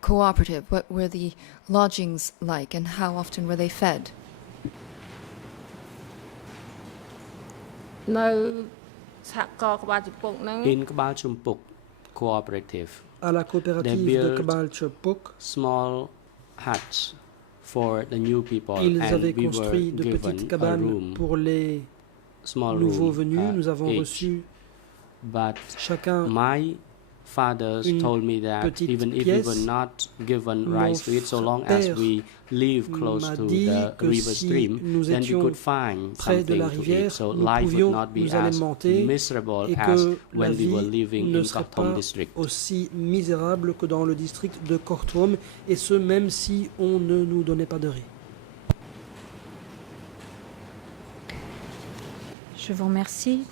cooperative? What were the lodgings like, and how often were they fed? នៅសហករណ៍ក្បាលជប៉ុកហ្នឹង In Kbalchumpuk cooperative, À la coopérative de built Kbal Chopuk, small huts for the new people, ils and avaient we construit were de given petites a cabanes room, pour les small nouveaux room, venus. Nous avons each. reçu But chacun my father une told me that petite even if we were pièce. not given Mon rice to eat, so long as père we live close m'a to dit the que river si stream, nous then we étions could find près de something la to eat. rivière, So nous life pouvions would not be nous as alimenter miserable et as que when la we were vie living ne in serait Khartoum pas district. aussi misérable que dans le district de Kortrom, et ce même si on ne nous donnait pas de riz. Je vous remercie.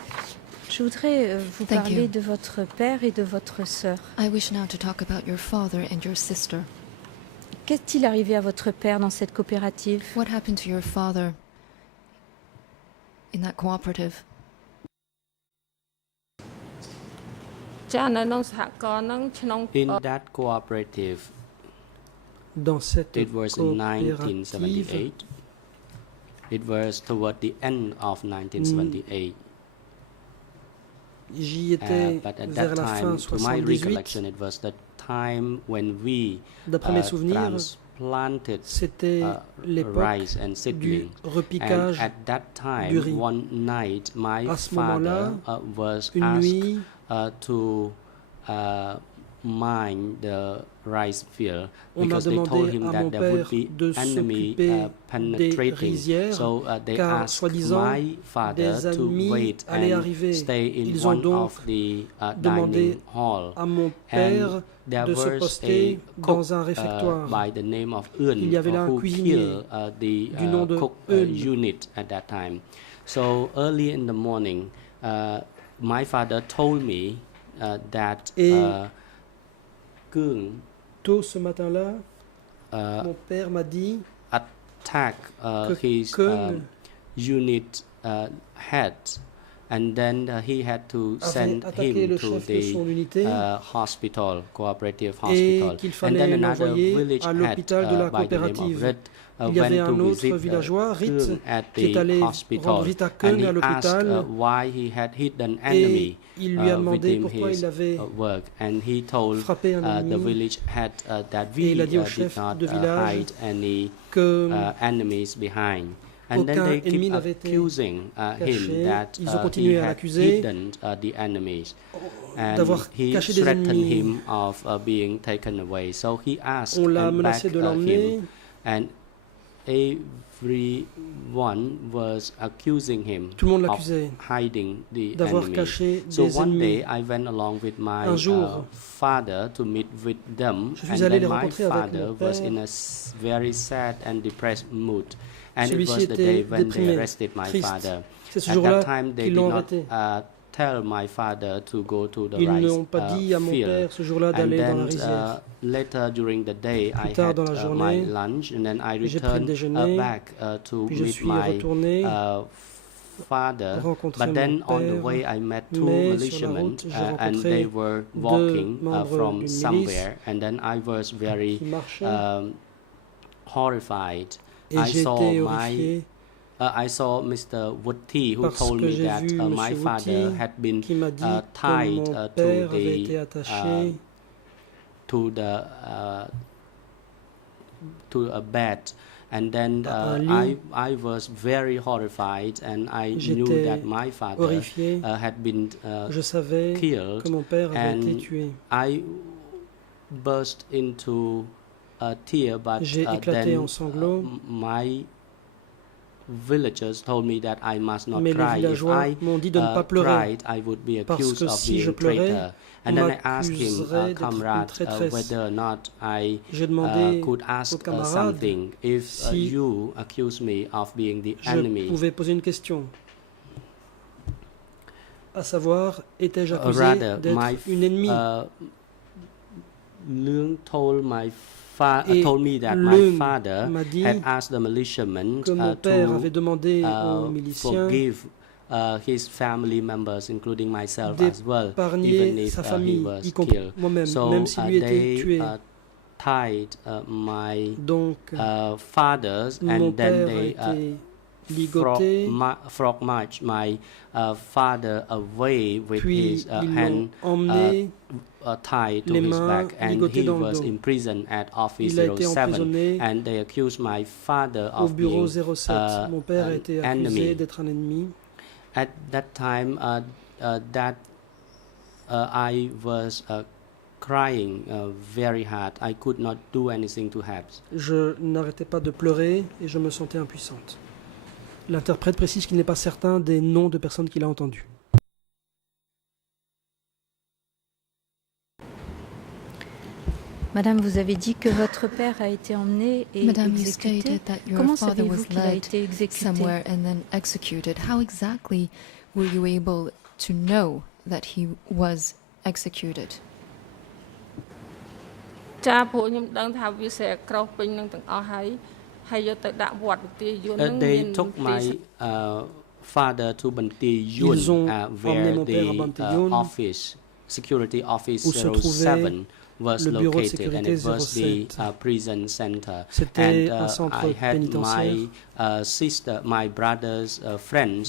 Je voudrais vous Thank parler you. de votre père et de votre sœur. I wish now to talk about your father and your sister. Qu'est-il arrivé à votre père dans cette coopérative? What happened to your father in that cooperative? ចានៅក្នុងសហករណ៍ហ្នឹងក្នុង In that cooperative, Dans cette it was in coopérative, 1978. It was toward the end of 1978. j'y étais But at vers that la fin time, to my 78. recollection, it was the time when we D'après mes souvenirs, transplanted c'était l'époque rice and du seedlings. And repiquage. at that time, du riz. one night, my À ce moment-là, father was Une asked nuit, to mine the rice field On a because they told demandé him à that mon there would père be de enemy s'occuper des penetrating. rizières, So they car asked soi-disant my father des to ennemis wait allaient and arriver. stay in Ils ont one donc of the demandé dining hall. à mon père There de se was poster a dans cook un réfectoire. by the name of Un Il y avait là un who cuisinier killed the du nom de cook Un. unit at that time. So early in the morning, my father told me that Et Kung tôt ce matin-là, mon père m'a dit attacked que his Kung unit head, and then he had to avait send attaqué him le to chef de son the unité hospital, cooperative et hospital. qu'il And fallait then another l'envoyer village à head l'hôpital de la by the name of coopérative. Rit Il y avait went un to autre visit villageois, Rit, Kung at qui est the allé hospital, rendre visite à and Kung he à l'hôpital asked why he had hit an et enemy il lui a demandé within pourquoi his il avait work, and he told frappé un the ennemi village head that et we il a dit au did chef not de village hide any que enemies behind. And then aucun they ennemi keep n'avait été accusing caché. him that Ils ont he continué à had l'accuser hidden the enemies, and d'avoir he caché des threatened ennemis. him of being taken away. So he asked On l'a and menacé begged de l'emmener. him, and everyone was accusing him Tout le monde of l'accusait hiding the d'avoir enemy. caché So des one day ennemis. I went along with my Un jour, father to meet with them, je suis and allé then les my rencontrer avec father mon was père. in a very sad and depressed mood. And it Celui-ci was the day était when they déprimé, arrested my triste. father. C'est ce At jour-là that time, they qu'ils did l'ont not arrêté. tell my father to go to the Ils rice n'ont pas dit à mon field. père ce jour-là And d'aller dans la then rizière. later during the day, I tard had dans la my journée, lunch, and then I j'ai pris le returned déjeuner, back to puis je meet suis my retourné father. rencontrer But then mon on the père, way, I met two mais sur la militiamen, route, j'ai and rencontré they were deux walking membres from d'une somewhere, and then I was very qui marchaient horrified. et I j'ai saw été my horrifié I saw Mr. Wuti who parce told que me j'ai that vu my Monsieur father Wuti had been qui m'a dit que tied mon to père avait été the attaché to a bed, and then à un lit. I was very horrified, and I knew J'étais that my father horrifié. had been Je savais killed, que mon père avait été and tué. I burst into a tear, but J'ai éclaté then en sanglots. my villagers told me that I must not Mais les cry. If villageois I m'ont dit de ne pas pleurer, cried, I would be parce accused que of si je being pleurais, traitor. And on then I asked him, m'accuserait d'être une comrade, traîtresse. whether or not I J'ai demandé could aux ask camarades something. If si you accuse me of being the je enemy, pouvais poser une question. À savoir, étais-je accusé rather, my d'être une ennemie Leung told Et told me that my Leung father m'a dit had asked the militiamen que mon père avait to demandé aux miliciens forgive his family members, including myself as well, even d'épargner if sa he famille, was y compris killed. moi-même, So même si lui était they tué. tied my Donc, fathers, mon and then père a they été ligoté, frog marched my father away with puis his ils hand l'ont emmené, tied to les his mains back, and ligotées he dans le was dos. imprisoned at Office Il a été 07, emprisonné and they accused my father au of bureau being 07. Mon père a été an accusé enemy. d'être un ennemi. At that time, I was crying very hard. I could not do anything to help. Je n'arrêtais pas de pleurer et je me sentais impuissante. L'interprète précise qu'il n'est pas certain des noms de personnes qu'il a entendues. Madame, vous avez dit que votre père a été emmené et Madame, you exécuté. stated that your Comment father savez-vous was qu'il a led été exécuté? somewhere and then executed. How exactly were you able to know that he was executed? ចាព្រោះខ្ញុំដឹងថាវាស្រែក្រោសពេញនឹងទាំងអស់ហើយយកទៅដាក់វត្តវិទ្យាយន្តនឹង They មាន took my father to Banti Yun, Ils ont where emmené mon père à the Banti Yun, office, security office où se trouvait 07 was le bureau de located, and sécurité it was the 07. Prison center. C'était And un centre I had pénitentiaire. my brother's friends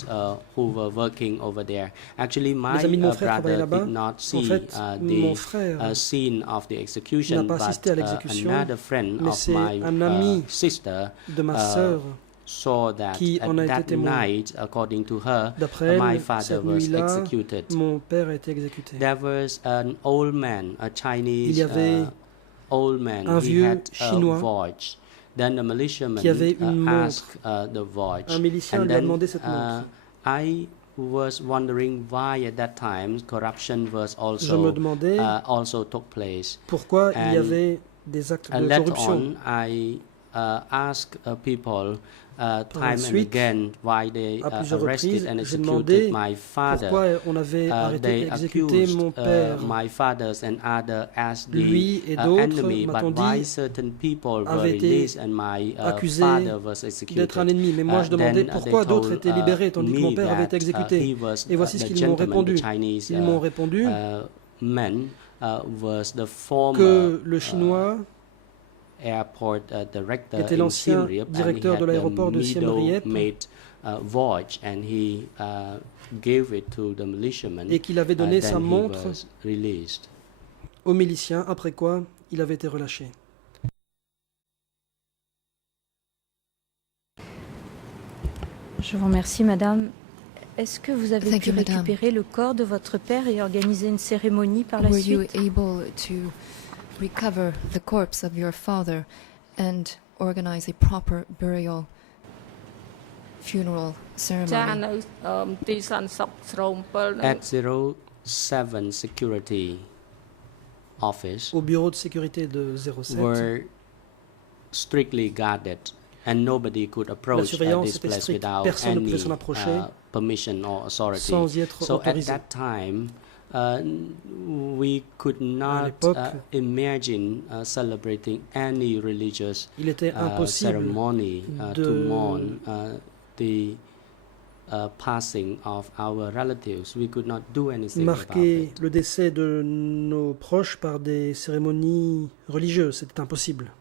who were working over there. Actually, my Les amis de mon frère brother travaillaient là-bas. did not En see fait, mon the frère scene of the execution, n'a pas assisté à but l'exécution, another friend mais of c'est my un ami sister de ma sœur saw that qui en a at été that témoin. night, according to her, D'après my elle, father cette was nuit-là, executed. mon père a été exécuté. There was an old man, a Il Chinese y avait old man. un He vieux had a chinois watch. Then the militiaman qui avait une montre. asked the watch. Un milicien And lui a then demandé cette montre. I was wondering why at that time corruption was Je me also demandais also took place. pourquoi il y and- avait des actes de Later corruption. on, I asked people la time and suite, again why they à plusieurs arrested reprises, and j'ai executed demandé my father. pourquoi on avait arrêté They et exécuté accused mon père. my fathers and other as the Lui et d'autres, enemy, m'a-t-on but why dit, certain people were avaient été released and my accusés father was executed. d'être un ennemi. Mais moi, je demandais pourquoi d'autres étaient libérés tandis que mon père avait été exécuté. Et voici ce qu'ils m'ont répondu. Ils m'ont répondu man was the former que le Chinois airport director était in l'ancien Siem Reap, and he directeur de had a l'aéroport de Siem Reap middle-made watch, and he gave it to the militiaman. et qu'il avait donné sa Then he montre was released. aux miliciens, après quoi il avait été relâché. Je vous remercie, madame. Est-ce que vous avez Thank pu you, madame. récupérer le corps de votre père et organiser une cérémonie par la Were you suite? able to recover the corpse of your father and organize a proper burial funeral ចា ceremony? នៅទីសន្តិសុខស្រោម7 At 07 Security Office Au bureau de sécurité de 07, were strictly guarded, and nobody could approach surveillance this était place stricte. without Personne ne any pouvait s'en approcher permission or authority. sans y être So at autorisé. that time, we could not l'époque, imagine celebrating any religious Il était impossible ceremony de to mourn the passing of our relatives. We could not do anything about marquer it. le décès de nos proches par des cérémonies religieuses. C'était impossible.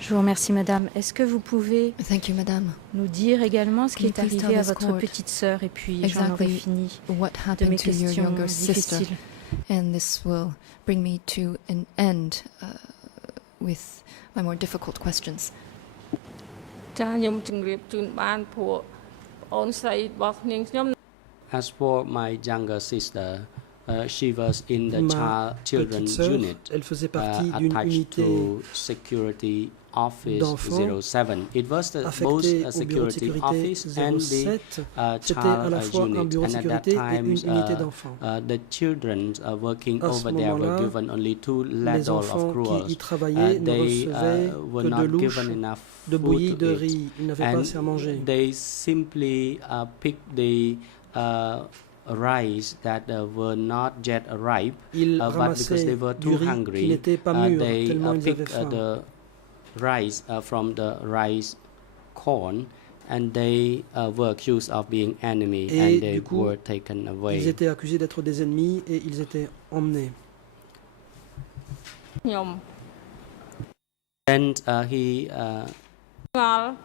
Je vous remercie, madame. Est-ce que vous pouvez Thank you, madame. nous dire également ce qui Can est you please arrivé tell à this votre court petite sœur et puis j'en aurai exactly fini What de mes happened to your questions younger sister? difficiles. And this will bring me to an end with my more difficult questions. ចាខ្ញុំជម្រាបជូនបានព្រោះប្អូនស្រីរបស់នាងខ្ញុំ As for my younger sister, she was in the Ma children's petite sœur, unit elle faisait partie d'une attached unité to Security Office d'enfants 07. It was both affectée a au bureau de security sécurité office and the 07. C'était à la child fois un unit. bureau de And at that sécurité et time, une unité d'enfants. the children working À ce over there were moment-là, given only 2 Les ladles of enfants qui y gruels. travaillaient ne They recevaient were que de not louches, given enough de food bouillie, to de eat. riz. Ils n'avaient pas assez à manger. They simply picked the rice that were not yet ripe, Ils but because they ramassaient were du too riz qui hungry, n'était pas mûr, they tellement ils avaient picked faim. the rice from the rice corn, and they were accused of being enemy, Et and they du coup, were taken Ils away. étaient accusés d'être des ennemis et ils étaient emmenés. ខ្ញុំ Then he, ឆ្ងល់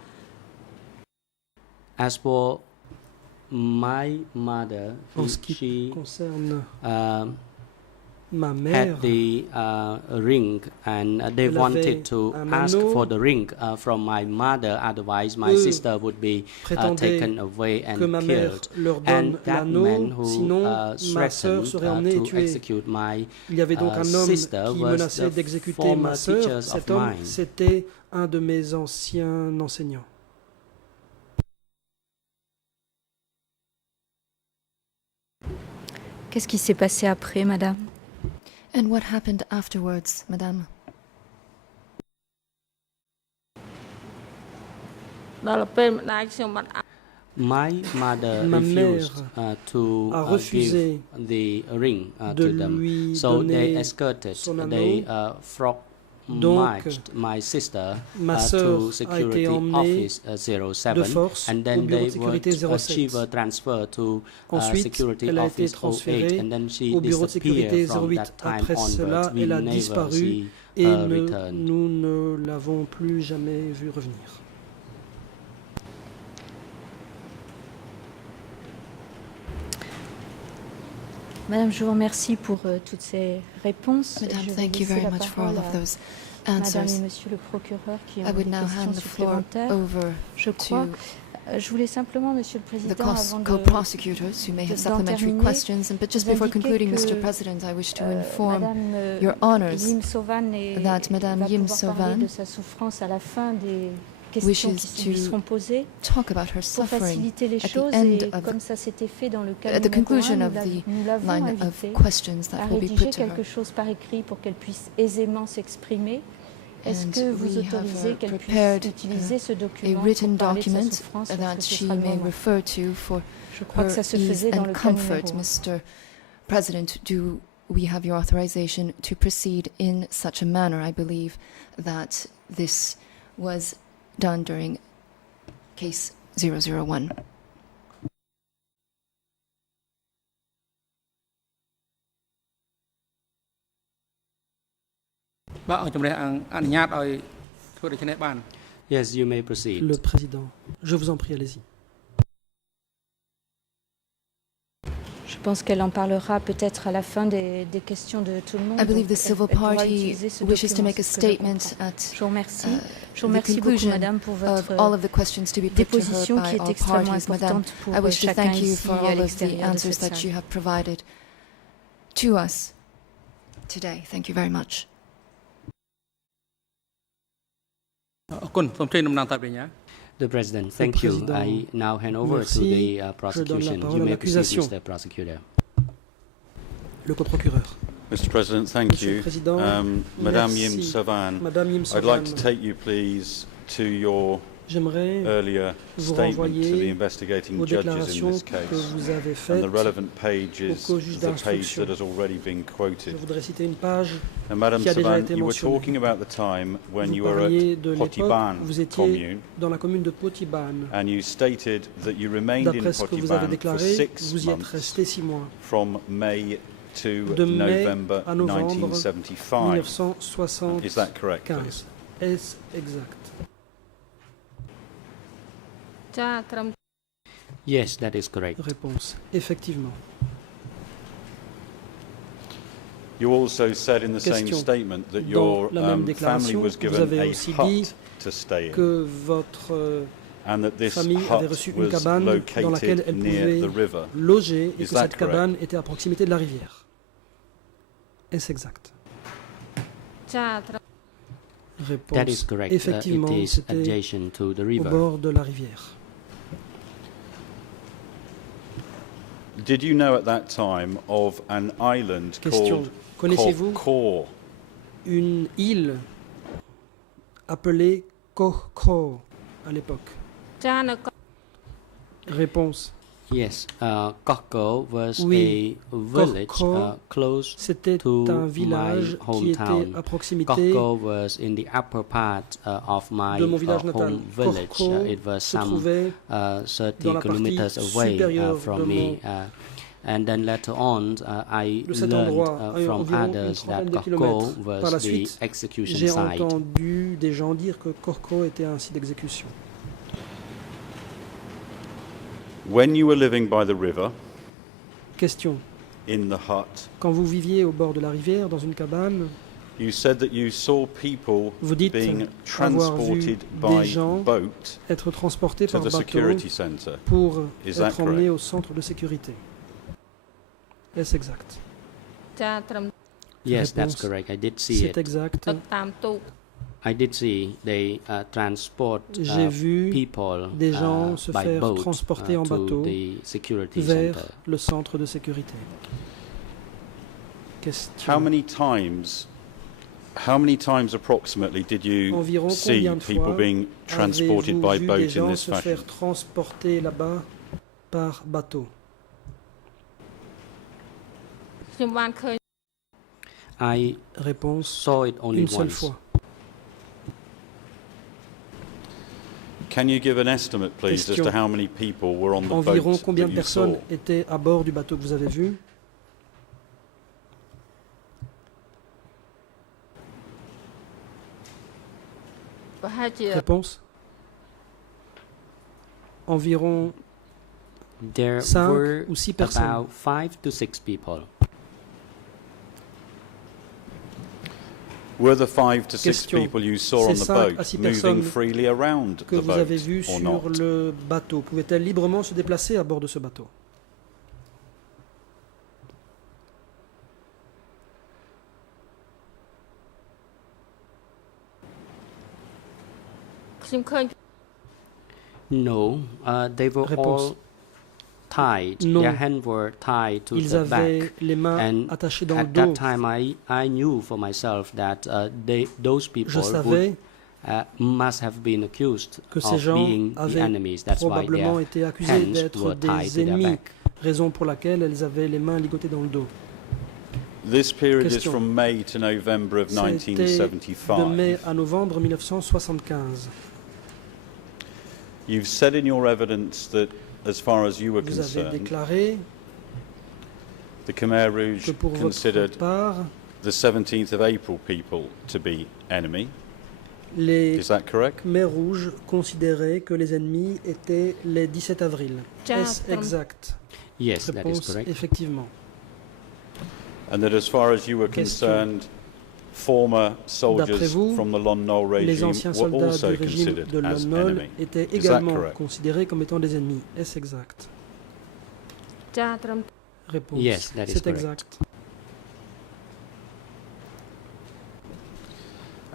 as for my mother, En ce qui she concerne ma had mère, the ring, and they Elle wanted avait to un ask anneau. for the ring from my mother, otherwise my Eux sister would be prétendaient taken away and que ma mère killed. leur And donne that man l'anneau, who sinon ma sœur threatened serait emmenée et to tuée. execute my Il y avait donc un homme sister qui was menaçait the d'exécuter ma former sœur. teachers of Cet homme, mine. c'était un de mes anciens enseignants. Qu'est-ce qui s'est passé après, madame? And what happened afterwards, madame? ដល់ពេលម្ដាយខ្ញុំបាត់ My mother Ma refused mère to a refusé give the ring de to them, lui so they donner escorted, son anneau. they Donc, marched my sister ma sœur to a été Security emmenée Office de 07, force and au then bureau they de sécurité were, she 07. were transferred to Ensuite, Security elle a été Office 08, transférée and then she au bureau de sécurité disappeared from 08. that time Après cela, onwards. We elle a never disparu see et her return. nous ne l'avons plus jamais vue revenir. Madame, je vous remercie pour toutes ces réponses. Madame, Je vais thank you laisser very la much for all parole of those Madame answers. et Monsieur le procureur qui I ont would des now questions hand the floor supplémentaires. over Je crois. to Je voulais simplement, Monsieur le the Président, avant de co-prosecutors who may have d'en supplementary terminer, questions. But just vous before indiquer concluding, que, Mr. President, I wish to inform Madame Your Honours Yim Sovan that Madame Yim va pouvoir parler Sovan de sa souffrance à la fin des questions wishes qui lui to seront posées talk about her pour suffering faciliter les at the choses end et of comme ça s'était fait dans le cas at the numéro conclusion 1, of the nous l'avons line of invitée questions à that will be rédiger put to her. quelque chose par écrit pour qu'elle puisse aisément s'exprimer. Est-ce And que vous we have autorisez qu'elle puisse prepared utiliser ce a document written pour parler de sa document souffrance that lorsque ce she sera le may moment? refer to for Je crois que her ça se ease faisait dans and le cas comfort. numéro 1. Mr. President, do we have your authorization to proceed in such a manner? I believe that this was done during case 001. Yes, you may proceed. Le Président, je vous en prie, allez-y. Je pense qu'elle en parlera peut-être à la fin des questions de tout le monde. I believe donc the civil elle pourra party utiliser ce wishes to document, make a c'est ce que je statement comprends. at Je vous remercie. Je vous the remercie beaucoup, conclusion Madame, pour of votre all of the questions to be put to her déposition qui by est all extrêmement parties. Madame, importante pour I wish to chacun thank you ici for et à all of the l'extérieur de answers cette that salle. you have provided to us today. Thank you very much. The President, thank you. Président, I now hand over to merci. the Je donne la prosecution. parole You à may proceed, l'accusation. Mr. Prosecutor. Le coprocureur. Mr. President, thank Monsieur le you. Président, Madame merci. Yim Sovan, Madame Yim I'd like to Sovan, take you, please, to your j'aimerais earlier vous statement to the renvoyer investigating aux judges in déclarations this que case. vous avez And faites. the relevant page is au juge the page d'instruction. that has already been Je quoted. voudrais citer une page. And Madame qui a déjà Sovan, été you were mentionné. talking about the time when Vous you were parliez at de l'époque Potiban où vous étiez commune, dans la commune de Potiban. and you stated that you remained in D'après ce que vous avez Potiban for déclaré, 6 vous y êtes months resté 6 mois, from May to de mai November à novembre 1975. 1975. Is that correct, please? Est-ce exact? ចាត្រឹម Yes, that is correct. Réponse. Effectivement. You also said in the same Question. statement that Dans your la même family déclaration, was vous given avez a aussi dit hut to stay in, Que votre and that this famille avait hut reçu une was cabane dans laquelle located elle near pouvait the river. loger et Is que that cette correct? cabane était à proximité de la rivière. Est-ce exact? ចាត្រឹម That is Réponse. correct. Effectivement, It is c'était adjacent to the au river. bord de la rivière. Did you know at that time of an island Question. called Connaissez-vous Kor? une île appelée Kokho à l'époque? ចានៅកោះ Réponse. Yes, Kokko was Oui, a village Kokko, close C'était to un village my qui était hometown. à proximité Kokko was in the upper part of my de mon village natal. home village. Kokko It was se some trouvait 30 dans la kilometers partie away supérieure de from me. And then later on, I de cet learned endroit, from environ une others that trentaine de Kokko kilomètres. Par la was the suite, execution j'ai site. entendu des gens dire que Kokho était un site d'exécution. When you were living by the river, Question. in the hut, Quand vous viviez au bord de la rivière, dans une cabane, you said that you saw people vous dites being avoir vu transported des by gens boat être transportés to par the bateau security center. pour Is that être emmenés correct? au centre de sécurité. Est-ce exact? ចាត្រឹម Yes, that's Réponse. correct. I did see C'est it. exact. ទឹកតាមទូក I did see they transport J'ai vu people des gens se by faire boat transporter en to bateau the security vers center. le centre de sécurité. Question. How many times approximately did you Environ see combien de people fois being transported avez-vous by vu boat des in gens this se fashion? faire transporter là-bas par bateau? ខ្ញុំបានឃើញ I Réponse. saw it only Une seule once. fois. Can you give an estimate, please, as to Question. how many people were on the Environ boat combien that de you personnes saw? étaient à bord du bateau que vous avez vu?ប្រហែលជា Réponse. Environ There 5 were ou 6 personnes. about 5 to 6 people. Were the 5 to 6 Question. people you saw on Ces the 5 à boat 6 moving personnes freely around que the vous avez boat vues or sur not? le bateau pouvaient-elles librement se déplacer à bord de ce bateau? No, they were Réponse. all tied. Non. Their hands were tied to Ils the avaient back. les mains And attachées dans le at that dos. time, I knew for myself that those Je people savais must have been accused que ces of gens being the avaient enemies. That's why probablement their été accusés hands d'être were tied des to their ennemis, back. raison pour laquelle elles avaient les mains ligotées dans le dos. This period is Question. from May to November of C'était de 1975. mai à novembre 1975. You've said in your evidence that, as far as you were Vous avez concerned, déclaré the Khmer Rouge que pour considered votre part, the 17th of April people to be enemy. les Is that correct? Khmer rouges considéraient que les ennemis étaient les 17 avril. Est-ce exact? Yes, that is Réponse correct. effectivement. And that as far as you were Question. concerned, former soldiers D'après vous, from the Lon Nol Les regime anciens were soldats also du régime considered de as Lon Nol enemy. étaient Is that également correct? considérés comme étant des ennemis. Est-ce exact? Réponse. Yes, that is C'est correct. exact.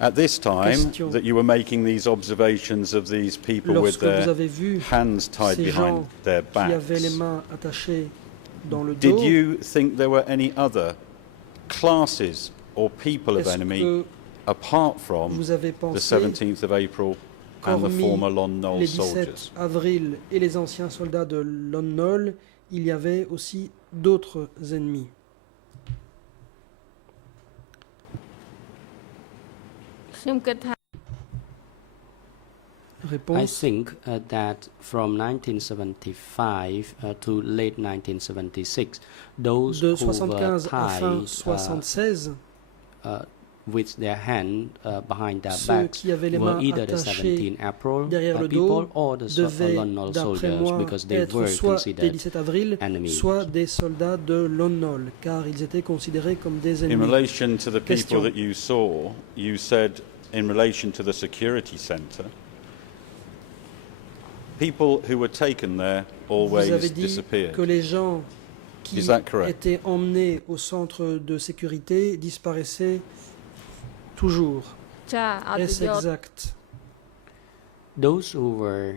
At this time Question. that you were making these observations of these people with Lorsque vous their avez vu hands tied ces behind gens their qui avaient les backs, mains attachées dans le did dos, you think there were any other classes or people of est-ce enemy que apart from vous avez the pensé 17th of April and the qu'hormis former Lon Nol les 17 soldiers? avril et les anciens soldats de Lon Nol, il y avait aussi d'autres ennemis? I Réponse. think that from 1975 to late 1976, those De who were 75 à fin tied 76, with their hand behind their ceux backs qui avaient les were mains either the attachées 17 April derrière le people dos or the devaient, Lon Nol d'après soldiers, moi, because they être were soit des considered 17 avril, enemies. soit des soldats de Lon Nol, car ils étaient considérés comme des In ennemis. relation to the people Question. that you saw, you said in relation to the security centre, people who were taken there Vous always avez dit disappeared. que les gens qui Is that correct? étaient emmenés au centre de sécurité disparaissaient toujours. Est-ce exact? Those who were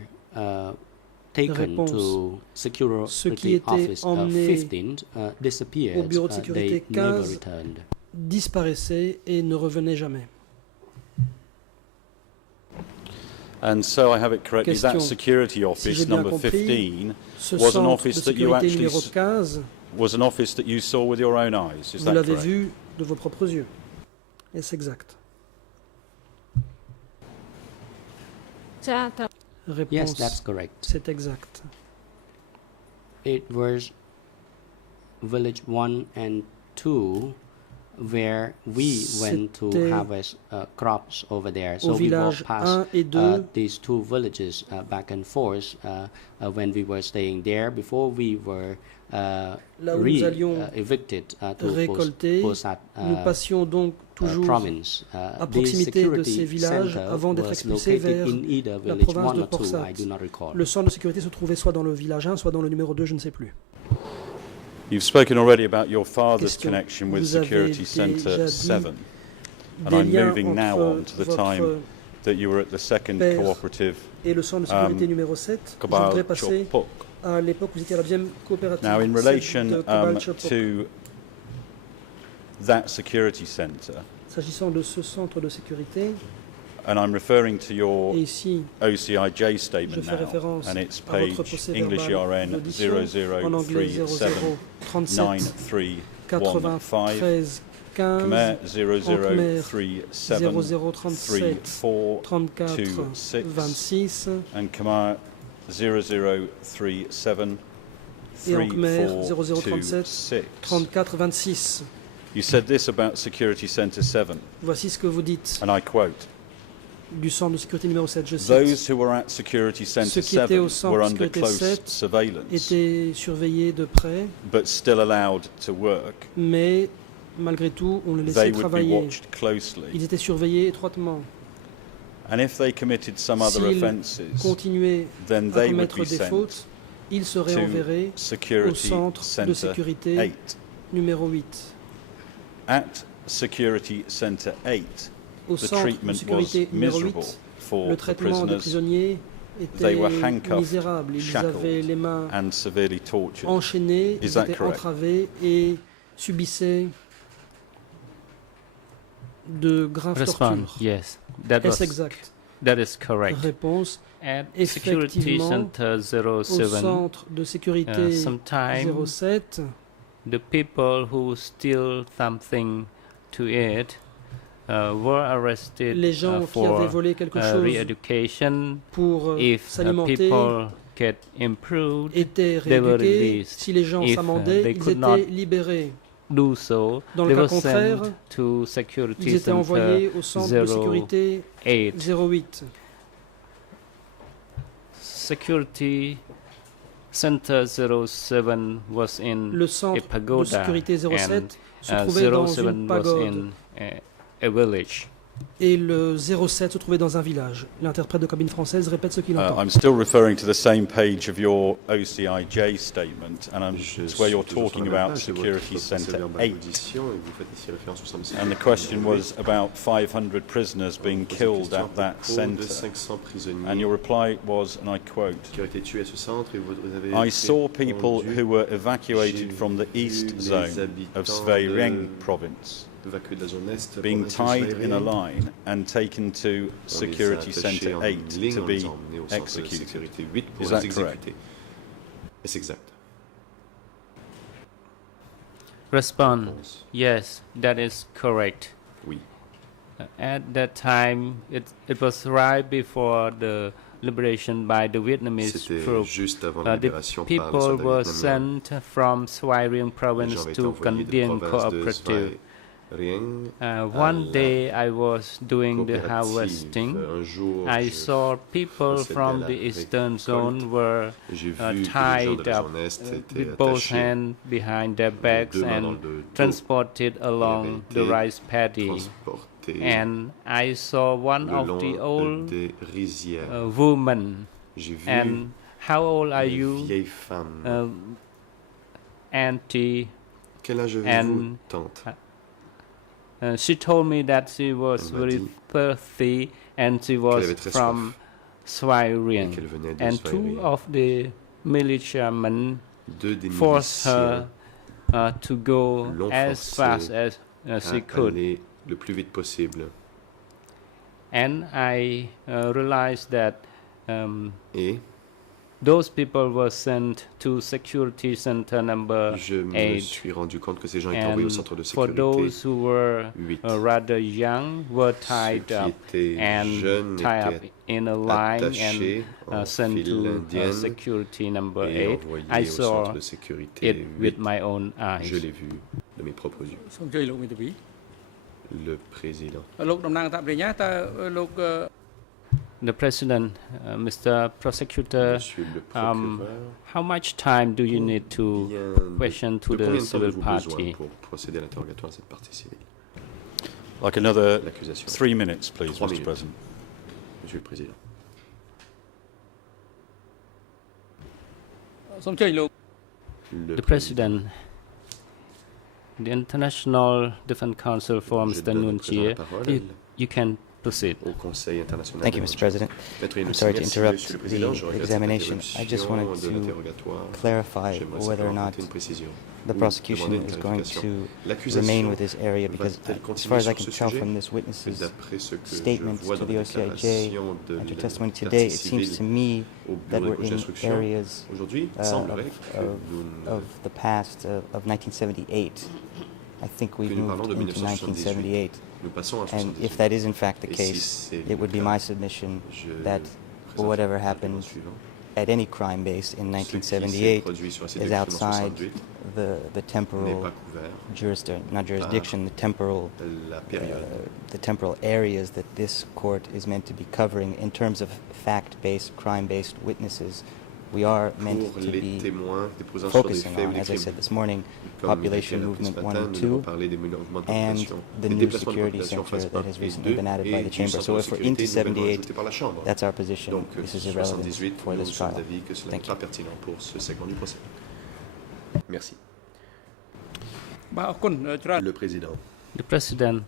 taken Réponse. to Ceux qui Security étaient Office emmenés 15 disappeared. au bureau de sécurité They never 15 returned. Disparaissaient et ne revenaient jamais. And so I have it correctly, that Question. security Si office j'ai bien number compris, 15 ce was an centre de office that you sécurité actually numéro 15, was an office that you saw with your own eyes. Is vous that l'avez correct? vu de vos propres yeux. Est-ce exact? Réponse. Yes, that's correct. C'est exact. It was village 1 and 2 where we went to C'était harvest crops over there. Au So we village walked past 1 et 2, these two villages back and forth when we were staying there before we were là où nous allions evicted to récolter. Posat Nous passions donc toujours province. à This proximité de security ces villages center avant d'être was expulsés located vers in either la village province 1 de or 2, Porsat. I do not recall. Le centre de sécurité se trouvait soit dans le village 1, soit dans le numéro 2, je ne sais plus. You've spoken already about your father's Question. connection with Vous avez Security déjà Centre dit 7. And Des I'm liens moving now on entre to the votre time that you were at the second père cooperative et le centre de sécurité numéro 7. Je Kabal voudrais passer Chopok. à l'époque où vous étiez à la deuxième coopérative Now, in 7 relation de Kabal Chopok. to that security centre, S'agissant de ce centre de sécurité, and I'm referring to your et ici OCIJ je statement fais now, référence and it's à votre page procès English verbal RN d'audition, en anglais 0037 00379315, 93 15 Khmer Khmer 0037 0037 34 26, 26 and Khmer 0037 et en Khmer 0037 3426. 34 26. You said this about Security Centre 7, Voici ce que vous dites and I quote, du centre de sécurité numéro 7, je cite. those who were at Security Centre Ceux qui étaient 7 au centre were de under sécurité close 7 surveillance, étaient surveillés de près, but still allowed to work. mais malgré tout, on les they laissait would be travailler. watched closely. Ils étaient surveillés étroitement. And if they committed some other S'ils offences, continuaient then à they would commettre be des sent fautes, ils seraient enverrés to au Security centre de Centre sécurité 8. numéro 8. At Security Centre 8, Au the centre de treatment sécurité was numéro miserable 8, for le the traitement des prisoners prisonniers They était were handcuffed, misérable. Ils shackled, avaient les mains and severely tortured. enchaînés, Is ils that étaient correct? entravés et subissaient de graves Respond. tortures. Yes, that Est-ce was exact? that is correct. Réponse. At Security Effectivement, Center Au 07, centre de sécurité sometime 07, the people who steal something to it were arrested les gens qui for avaient volé quelque chose re-education. pour If s'alimenter people get improved, étaient they were rééduqués. released. Si les gens If, s'amendaient, they ils could not étaient libérés. do so, Dans they le were cas contraire, sent to ils Security étaient Center envoyés au centre de sécurité 08. 08. Security Center 07 was in Le a centre de pagoda, sécurité 07 and se trouvait dans 07 une was pagode in a village. et le 07 se trouvait dans un village. L'interprète de cabine française répète ce qu'il entend. I'm still referring to the same page of your OCIJ statement, and it's where you're talking about Security Centre 8. And the question was about 500 prisoners being killed at that centre. And your reply was, and I quote, I saw people who were evacuated from the east zone of Svay Rieng province being tied in a line and taken to Security Centre 8 to be executed. Is that correct? Est-ce exact? Respond. Yes, that is correct. Oui. At that time, it was right before the liberation by the Vietnamese C'était troops. juste avant la The libération par les people soldats were vietnamiens. sent from Svay Rieng Les province gens avaient été to envoyés de Candien province de Cooperative. Svay Rieng One la day I was doing the coopérative. harvesting. Un jour, I je saw people procédais à from la the eastern récolte. zone were J'ai vu que les gens tied de la up zone Est étaient with both attachés hands behind their de backs deux mains dans and le dos, transported along the été rice paddy. transportés And I saw one le of long the old des rizières. women. J'ai vu And how old are une you, vieille femme. auntie? Quel âge avez-vous, and tante? She told me that she was Elle m'a very dit thirsty and she qu'elle was avait très from Svay et Rieng. qu'elle venait de And Svay two Rieng. of the militiamen Deux des forced miliciens her to go l'ont as forcée fast as à she could. aller le plus vite possible. And I realized that Et those people were sent to security center number je me 8. suis rendu compte que ces gens étaient envoyés au And centre de for sécurité those who were 8. rather young were Ceux tied qui up étaient and jeunes tied up étaient in a line attachés and en sent file to indienne security number et 8. envoyés I au centre saw de sécurité it with 8. my own Je eyes. l'ai vu de mes propres yeux. សូមជួយលោកមេធាវី Le président. លោកតំណាងអត្ថប្រញ្ញាតើលោក The President, Mr. Prosecutor, Monsieur le procureur, how much time do you need to bien question to de the combien de temps civil avez-vous besoin party? pour procéder à l'interrogatoire de cette partie civile? Like another L'accusation. 3 minutes, please, 3 Mr. minutes. President. Monsieur le Président. សូមជួយលោក The President, the International Defense Council for Je Mr. donne Nuon à présent la Chea, parole you can proceed. au Conseil international. Thank you, de Mr. Nuon President. Chea. Maître Nuon I'm Chea, sorry to merci, interrupt Monsieur le Président. Je the regrette cette examination. I just interruption wanted de to l'interrogatoire. clarify J'aimerais whether or savoir not apporter une précision. the Ou prosecution demander une is going clarification. to L'accusation remain with this area because, va-t-elle as continuer far as I sur can ce tell sujet? from this witness's D'après ce que je statement vois to dans the les OCIJ déclarations de and your la testimony partie today, it civile seems to me au that bureau we're de in l'instruction, areas aujourd'hui, il semblerait que nous of the past of 1978. I think we've nous parlons moved de into 1978. 1978. Nous passons à And 78. if that is in fact the Et si case, c'est it would le be cas, my submission je that présente whatever l'argument happened suivant. at any crime base in Ce qui s'est 1978 produit sur ces is crimes en outside 68 the n'est temporal pas couvert jurisdiction, the temporal la période the temporal areas that this court is meant to be covering in terms of fact-based, crime-based witnesses We are meant pour to les be témoins déposant sur des focusing faits ou on, des as I crimes. said this morning, Comme il a été population appris ce movement 1 matin, and nous devons 2, parler des mouvements de and population, the des new déplacements de security population center phase that 1 has et recently 2 been added by et the du chamber. centre So de if we're sécurité into nouvellement 78, ajouté par la Chambre. that's our position. Donc This is irrelevant 78, for nous this sommes trial. d'avis que cela n'est Thank pas you. pertinent pour ce segment du procès. Merci. បាទអរគុណច្រើន Le président. The President,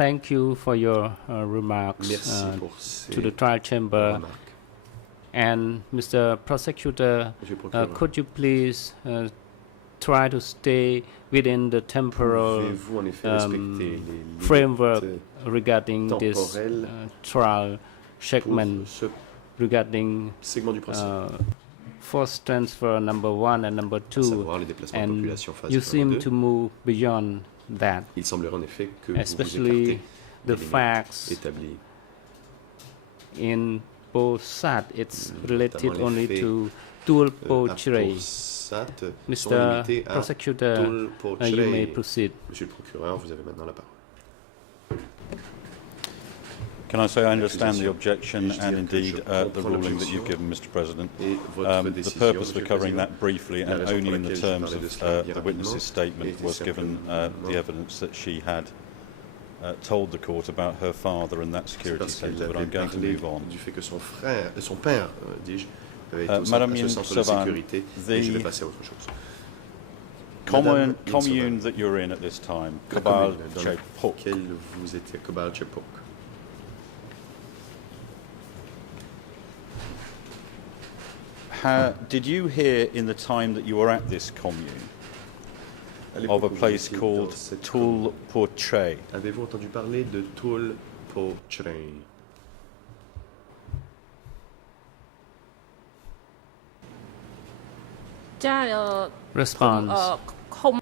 thank you for your remarks Merci pour ces to the trial chamber. remarques. And Mr. Prosecutor, Monsieur le procureur, could you please try to stay within the temporal pouvez-vous en effet respecter les framework limites regarding this temporelles trial pour segment ce regarding segment du procès, force transfer number 1 and number à 2, savoir les déplacements de and population phase you 1 et seem 2. to move beyond that, Il semblerait en effet que vous vous especially écartez the des limites facts établies. in Posat. It's related les only faits, to Tul À Pochre. Posat sont Mr. limités à Prosecutor, Tul you may Pochre. proceed. Monsieur le procureur, vous avez maintenant la parole. Can I say I understand the Accusation. objection Puis-je and dire que indeed je the comprends ruling that l'objection you've given, Mr. President? Et votre The décision, purpose for Monsieur le covering Président, that briefly la and raison only pour in the laquelle je terms parlais de of cela bien the rapidement witness's statement était was given simplement the evidence that she had told the court about her father and that c'est security parce qu'elle centre, but avait I'm going to parlé move on. du fait que son père, dis-je, avait été au Madame centre, à ce centre de Young-Soban, sécurité, et je vais passer à autre chose. Commune Young-Soban, that you're in at this time, la Kobal commune dans Chepok. laquelle vous étiez, Kobal Chepok. Did you hear in the time that you were at this commune À of l'époque a où vous place étiez called dans cette commune, Tul Poche? avez-vous entendu parler de Tul Pochre? Response. ឃុំ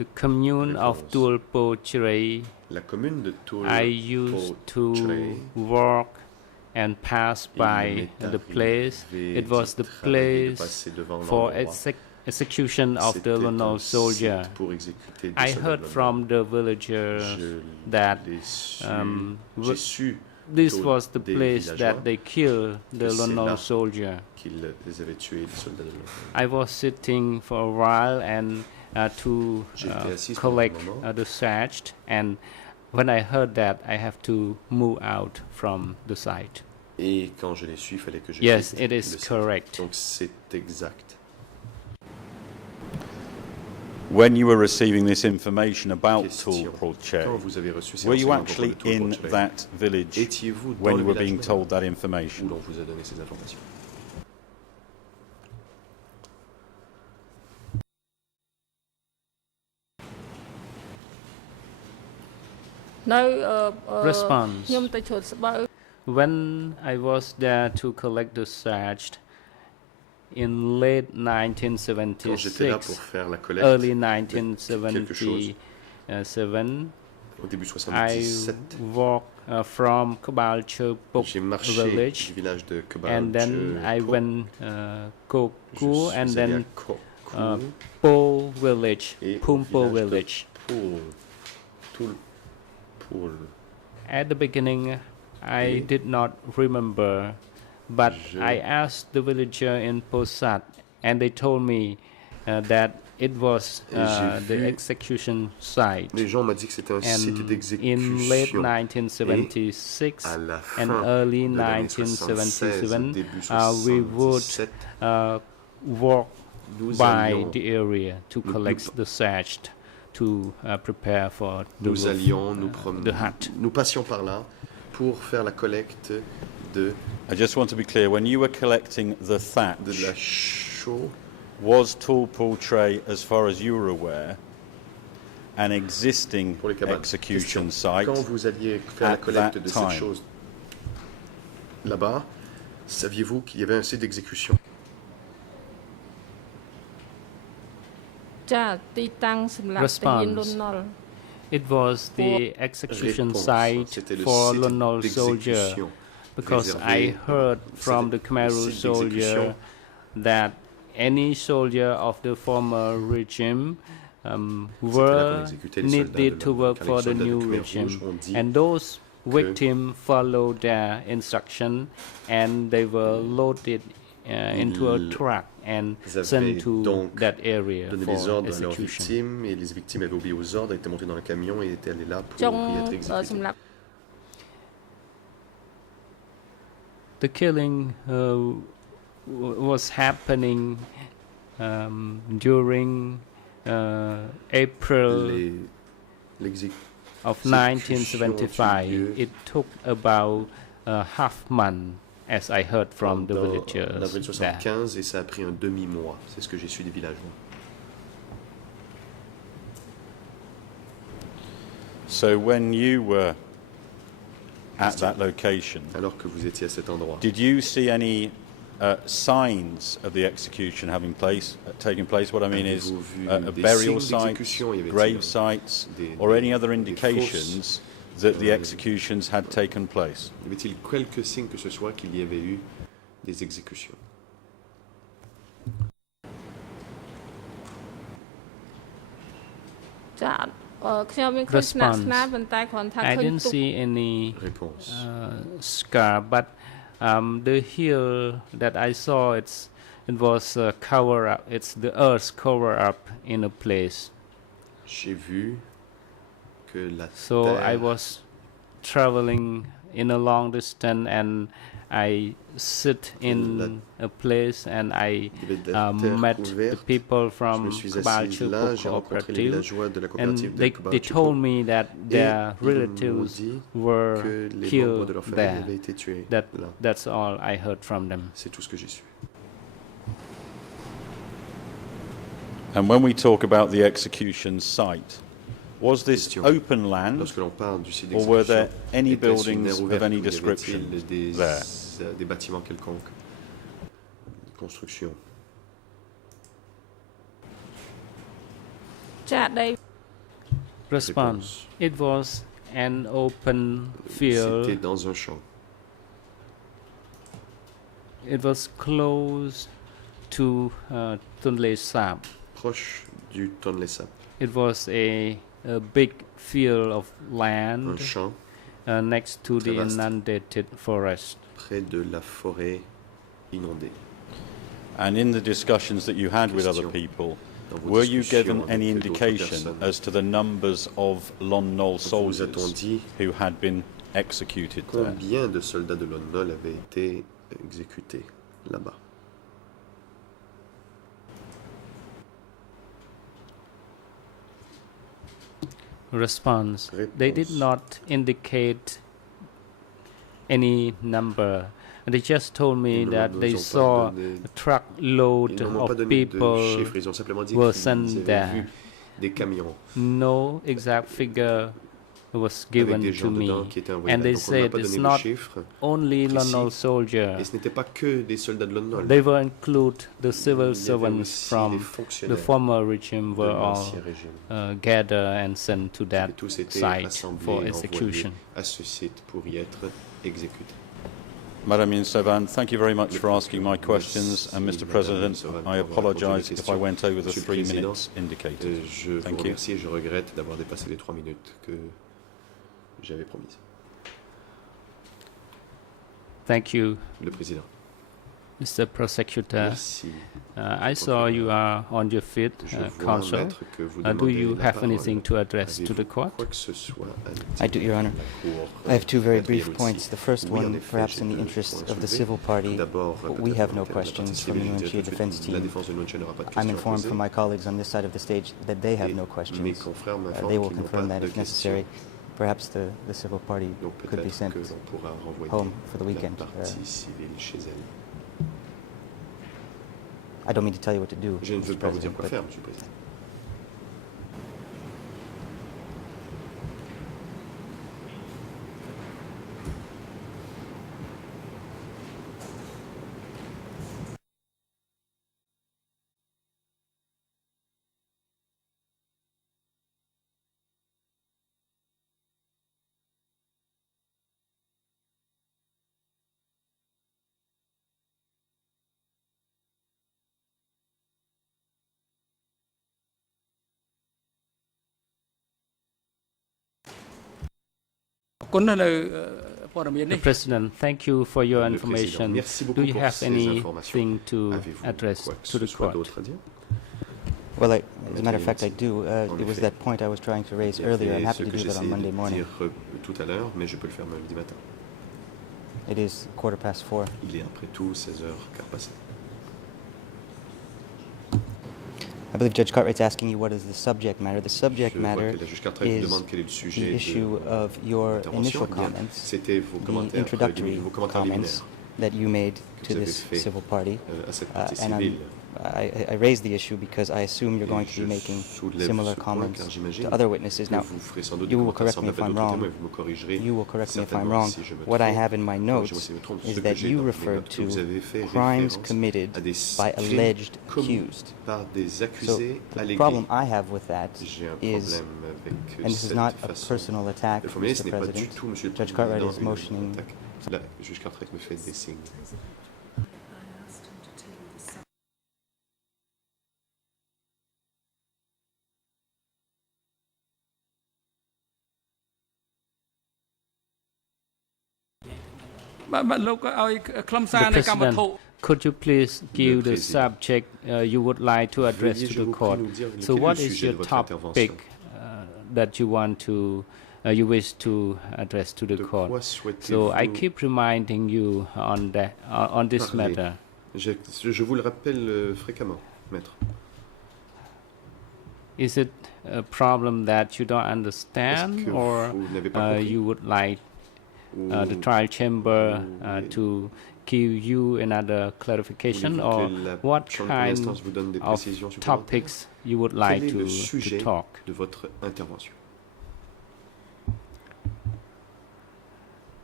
The commune of Réponse. Tul Pochre, La commune de Tul I used to Pochre. walk and pass Il by m'est the place. arrivé It was d'y the travailler, de place passer devant for l'endroit. execution of the C'était Lono un soldier. site pour exécuter des I soldats heard Lono. from the villagers Je that l'ai su, j'ai su this plutôt was the des place that villageois they killed the que c'est Lono là soldier. qu'ils les avaient tués, les soldats de Lono. I was sitting for a while and to J'étais assis pendant un collect moment. the searched, and when I heard that, I have to move out from the site. Et quand je l'ai su, il fallait que je Yes, quitte it le is site. correct. Donc c'est exact. When you were receiving this information about Question. Tul Quand Poche, vous avez reçu ces were you renseignements à propos actually de Tul in Pochre, that village étiez-vous dans when le you were village being même told that où information? l'on vous a donné ces informations?នៅ Response. ខ្ញុំទៅជ្រោតស្បូវ When I was there to collect the searched in late Quand j'étais là pour 1976, faire la collecte, early quelque chose, 1977, au début I 77, walked from Kabalchepok j'ai marché village, du village de Kobal. and then I went Koku, and then Koku Po village, et au Pumpo village de village. Poul. Tul Poul. At the beginning, I Et did not remember, but je- I asked the villager in Posat, and they told me that it was Et j'ai the vu- execution site. Les gens m'ont dit que c'était un site And in late d'exécution. 1976 À la and fin early de l'année 76, 1977, début we would 77, walk nous by allions, the area to nous- collect the searched, to prepare for the, nous roof, allions nous the promener, hut. nous passions par là pour faire la collecte de I just want to be clear, when you were collecting the la thatch, chaux. was Tul Poche, as far as you were aware, an existing Pour les cabanes. execution Question. site Quand vous alliez faire la at collecte that de cette time? chose là-bas, saviez-vous qu'il y avait un site d'exécution? ចាទីតាំងសម្រាប់ទាហាន Response. លន់ណុល It was the execution Réponse. site C'était le for site Lonol soldier, d'exécution because réservé. I heard from C'était the le Khmer site soldier d'exécution. that any soldier of the former regime là qu'on were exécutait les soldats needed de to l'Empire. work Car for les the soldats du new Khmer regime, Rouge ont dit and those victims followed their instruction, and they were loaded into a truck and sent to that area donné for les ordres à leurs execution. victimes et les victimes avaient obéi aux ordres, étaient montées dans le camion et étaient allées là pour ចុង y être exécutées. សម្រាប់ The killing was happening during April of 1975. It took about half month, as I heard from the En villagers avril there. 75 et ça a pris un demi-mois, c'est ce que j'ai su des villageois. So when you were at that location, alors que vous étiez à cet endroit, did you see any signs of the execution having taking place? What I mean is avez-vous vu a des burial signes sites, d'exécution? Y avait-il grave sites, or any other indications that the executions had taken place? Y avait-il quelques signes que ce soit qu'il y avait eu des exécutions? Response. I didn't see any scar, but the hill that I saw, it was cover up. It's the earth cover up in a place. J'ai vu que la So terre, I was traveling in a long distance, and I sit in a place, and I met the people from Cabalchuco Cooperative, and they told me that their relatives were killed there. That's all I heard from them. C'est tout ce que j'ai su. And when we talk about the execution site, was this open land, Lorsque l'on parle du site or were there d'exécution, any était-ce une buildings aire of ouverte any ou y avait-il description there? des bâtiments quelconques, construction? ចាក់ដី Response. It was an open field. C'était dans un champ. It was close to Tonle Sap. Proche du Tonle Sap. It was a big field of land Un champ next to the vaste. inundated forest. Près de la forêt inondée. And in the discussions that you had with other people, were you given any indication as to the numbers of Lon Nol soldiers who had been executed there? Combien de soldats de Lon Nol avaient été exécutés là-bas? Response. They did not indicate any number. They just told me that they saw a truckload of people were sent there. Des camions. No exact figure was given to me, and they said it's not only Lon Nol soldiers. Et ce n'était pas que des soldats de Lon Nol. They will include the civil servants from the former regime were all gathered and sent to that site for execution. À ce site pour y être exécutés. Madam Yinsevan, thank you very much for asking my questions, and Mr. President, I apologise if I went over the 3 minutes indicated. Je vous remercie et je regrette d'avoir dépassé les 3 minutes que j'avais promises. Thank you, Le président. Mr. Prosecutor. Merci. I saw you are on your feet, Counsel. Do you have anything to address to the court? I do, Your Honor. I have two very brief points. The first one, perhaps in the interest of the civil party, we have no questions from the UNCHA defense team. I'm informed from my colleagues on this side of the stage that they have no questions. They will confirm that if necessary. Perhaps the civil party could be sent home for the weekend. I don't mean to tell you what to do. Je ne veux pas vous dire quoi faire, Monsieur le Président. The President, thank you for your information. Do you have anything to address to the court? Well, as a matter of fact, I do. It was that point I was trying to raise earlier. I'm happy to do that on Monday morning. It is 4:15. Il est après tout 16h quart passé. I believe Judge Cartwright's asking you what is the subject matter. The subject matter is the issue of your initial comments, the introductory comments that you made to this civil party. And I raised the issue because I assume you're going to be making similar comments to other witnesses. Now, you will correct me if I'm wrong. You will correct me if I'm wrong. What I have in my notes is that you referred to crimes committed by alleged accused. So the problem I have with that is, and this is not a personal attack, Mr. President, Judge Cartwright is motioning. Juge Cartwright me fait des signes. The President, could you please give the subject you would like to address to the court? So what is your topic that you want to you wish to address to the court? So I keep reminding you on that on this matter. Je vous le rappelle fréquemment, maître. Is it a problem that you don't understand, or you would like the trial chamber to give you another clarification, or what kind of topics you would like to talk? De votre intervention.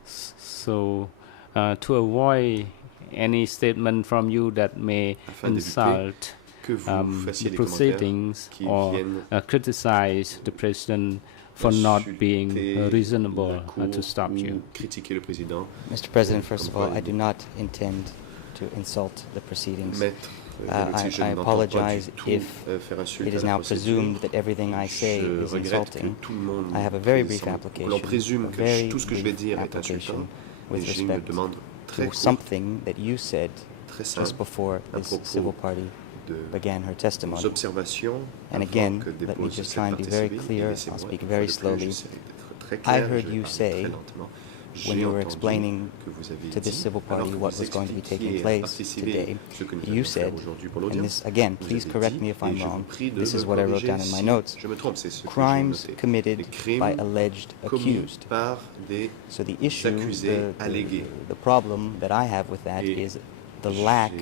So, to avoid any statement from you that may insult the proceedings or criticize the President for not being reasonable to stop you. Mr. President, first of all, I do not intend to insult the proceedings. I apologize if it is now presumed that everything I say is insulting. I have a very brief application, with respect to something that you said just before this civil party began her testimony. And again, let me just try and be very clear. I'll speak very slowly. I heard you say, when you were explaining to this civil party what was going to be taking place today, you said, and this, again, please correct me if I'm wrong, this is what I wrote down in my notes, crimes committed by alleged accused. So the issue, the problem that I have with that is the lack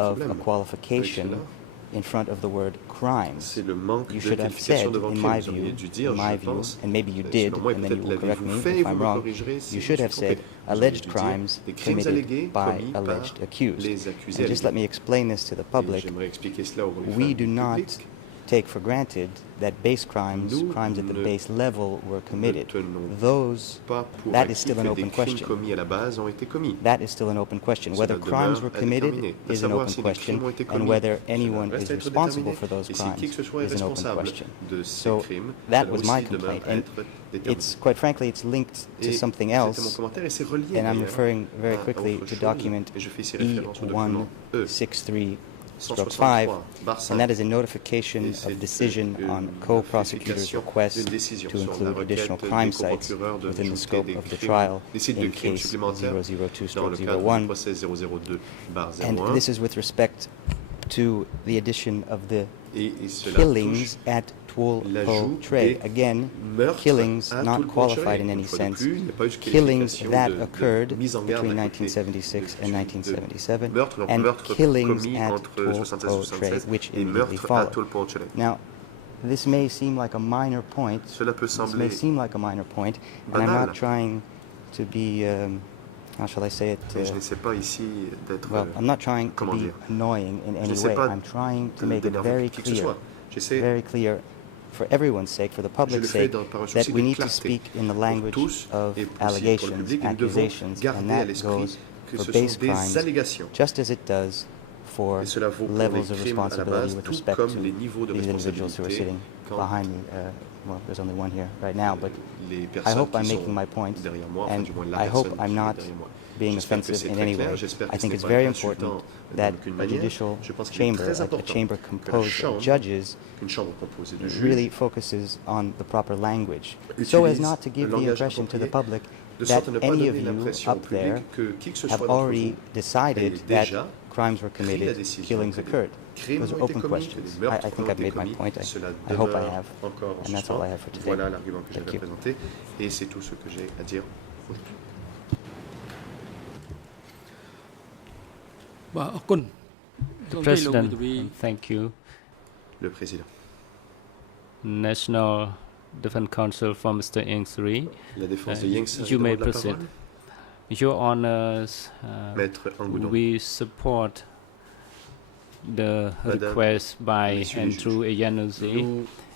of a qualification in front of the word crimes. You should have said, in my view, and maybe you did, and then you will correct me if I'm wrong, you should have said alleged crimes committed by alleged accused. And just let me explain this to the public. We do not take for granted that base crimes, crimes at the base level, were committed. That is still an open question. That is still an open question. Whether crimes were committed is an open question, and whether anyone is responsible for those crimes is an open question. So that was my complaint, and it's, quite frankly, it's linked to something else, and I'm referring very quickly to document E163/5, and that is a notification of decision on co-prosecutor's request to include additional crime sites within the scope of the trial in case 002/01. And this is with respect to the addition of the killings at Tuol Po Tre. Again, killings not qualified in any sense. Killings that occurred between 1976 and 1977, and killings at Tuol Po Tre, which immediately followed. Now, this may seem like a minor point. This may seem like a minor point, and I'm not trying to be, how shall I say it? Well, I'm not trying to be annoying in any way. I'm trying to make it very clear, for everyone's sake, for the public's sake, that we need to speak in the language of allegations, accusations, and that goes for base crimes, just as it does for levels of responsibility with respect to these individuals who are sitting behind me well, there's only one here right now, but les I personnes hope I'm qui sont making my point, derrière moi, enfin and du moins la I hope personne I'm qui est not derrière moi. being J'espère que offensive c'est in très any clair, way. j'espère que I ce think n'est it's pas very insultant important de that aucune a manière. judicial Je pense qu'il est chamber, très like a important chamber que la composed chambre, of judges, qu'une chambre composée de really juges focuses on the proper language, so as utilise not to le give the langage impression to the approprié, public de that sorte à ne pas any donner of you l'impression au up there public que qui que ce have soit d'entre already vous decided ait that déjà crimes were pris la committed, décision killings que des occurred. crimes Those are ont été open commis, que questions. des meurtres I think ont I've été made my commis. point. Cela I hope I demeure have. encore en And that's all I suspens. have for today. Voilà l'argument que Thank j'avais you. présenté et c'est tout ce que j'ai à dire aujourd'hui. បាទអរគុណ The President, thank you. Le Président. National Defense Council for Mr. Ieng Sary. La défense de Ieng Sary You may demande la proceed. parole. Your Honours, Maître Angoudon. we support the request by Andrew Iannuzzi.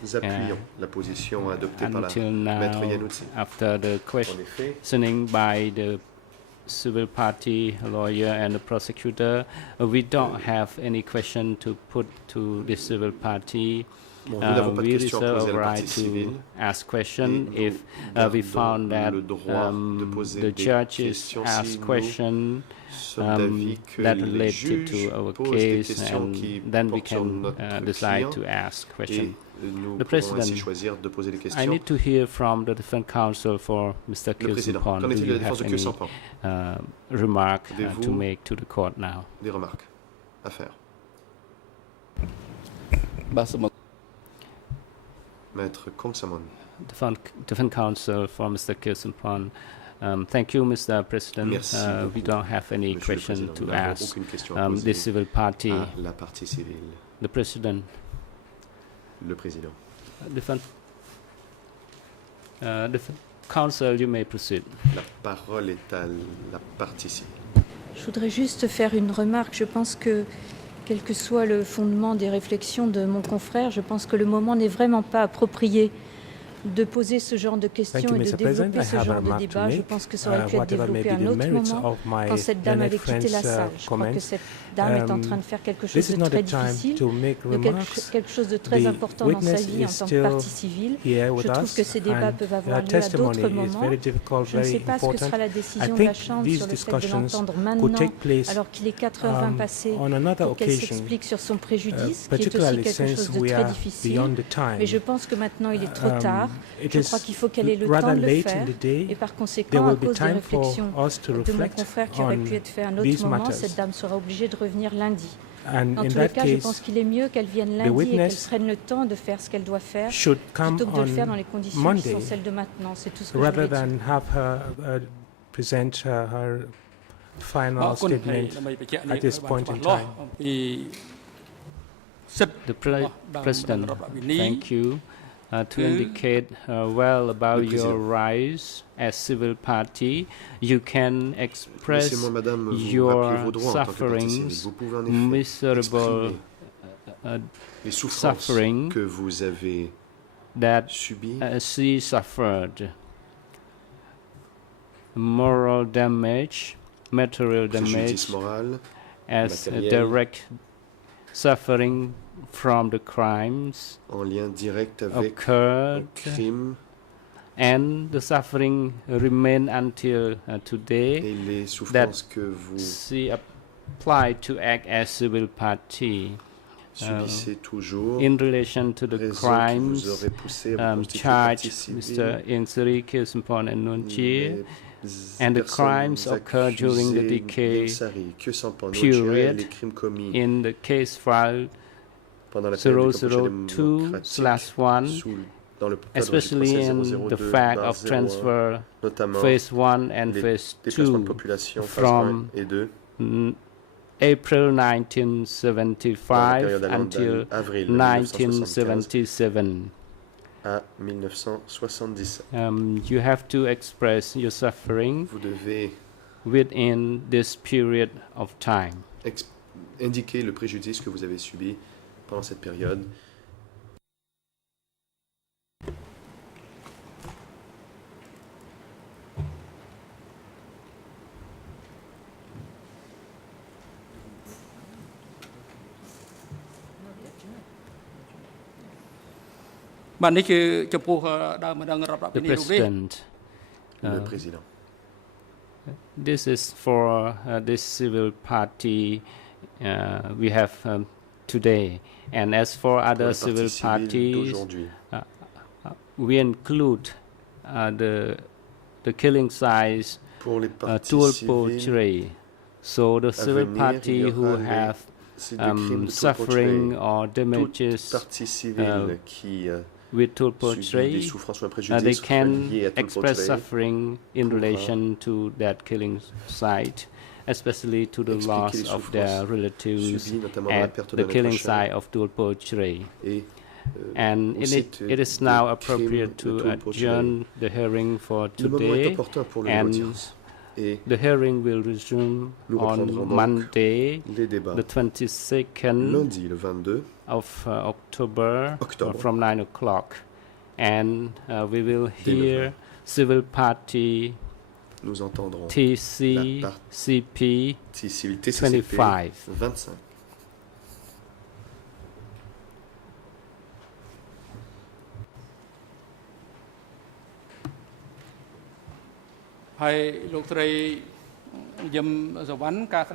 Nous appuyons la position adoptée par la Until Maître now, Iannuzzi. after the En effet, questioning by the civil party lawyer and the prosecutor, we don't have any question to put to the civil party. Bon, nous n'avons pas de We questions à reserve poser à the la right partie to civile. ask question Et if nous we gardons found that le droit de poser the des judges questions si asked nous question sommes d'avis que that les related to juges our posent des case, questions and qui then we portent sur can notre decide client to ask et question. nous The pourrons ainsi President, choisir de poser des I questions. need to hear from the Defense Counsel for Mr. Le Président, Kirstenpon. qu'en Do est-il de you la défense have de any Kirstenpon? remark to Avez-vous make to the court now? Des remarques à faire. បាទសូម Maître Komsamon. Defense Counsel for Mr. Kirstenpon. Thank you, Mr. President. Merci We beaucoup, don't have any Monsieur le question Président. to Nous n'avons ask aucune question à the poser civil party. à la partie civile. The President. Le Président. Defense Counsel, you may proceed. La parole est à la partie civile. Je voudrais juste faire une remarque. Je pense que, quel que soit le fondement des réflexions de mon confrère, je pense que le moment n'est vraiment pas approprié de poser ce genre de questions et de développer ce genre de débat. Je pense que ça aurait pu être développé à un autre moment, quand cette dame avait quitté la salle. Je crois que cette dame est en train de faire quelque chose de très difficile, quelque chose de très important dans sa vie en tant que partie civile. Je trouve que ces débats peuvent avoir lieu à d'autres moments. Je ne sais pas ce que sera la décision de la Chambre sur le fait de l'entendre maintenant, alors qu'il est 4h20 passé, pour qu'elle s'explique sur son préjudice, qui est aussi quelque chose de très difficile. Mais je pense que maintenant il est trop tard. Je crois qu'il faut qu'elle ait le temps de le faire et par conséquent, à cause des réflexions de mon confrère qui aurait pu être fait à un autre moment, cette dame sera obligée de revenir lundi. Dans tous les cas, je pense qu'il est mieux qu'elle vienne lundi et qu'elle prenne le temps de faire ce qu'elle doit faire plutôt que de le faire dans les conditions qui sont celles de maintenant. C'est tout ce que je voulais dire. Present her final statement at this point in time. The President, thank you. To indicate well about your rise as civil party, you can express your sufferings, miserable suffering que vous avez that subi, she suffered, moral damage, material damage, moral, as a direct suffering from the crimes en lien direct avec occurred, crime, and the suffering remain until today, et les that souffrances que vous she applied to act as civil party. subissez toujours, In relation to the raison qui crimes vous aurait poussé à vous constituer charged partie civile, Mr. Ieng Sary, Kirstenpon and Nunchi, les and the personnes crimes occurred during the accusées decay Ieng Sary, Kirstenpon, period les crimes commis in the case file pendant la période du Kampuchea 002/1, dans le cadre du especially procès in the fact of 002/01, transfer notamment phase 1 and les phase déplacements de 2 population phase from 1 et 2 April dans la 1975 période allemande until d'avril 1977. à 1977. You have to express your suffering Vous devez within this period of time. indiquer le préjudice que vous avez subi pendant cette période. The President. Le Président. This is for this civil party we have today, and as for other civil parties, we include the killing size Tulpo Chray. So the civil party who have suffering or damages with Tulpo Chray, they can express suffering in relation to that killing site, especially to the loss of their relatives at the killing site of Tulpo Chray. And it is now appropriate to adjourn the hearing for today, and the hearing will resume on Monday, the 22nd of October from 9 o'clock. And we will hear civil party TCCP 25.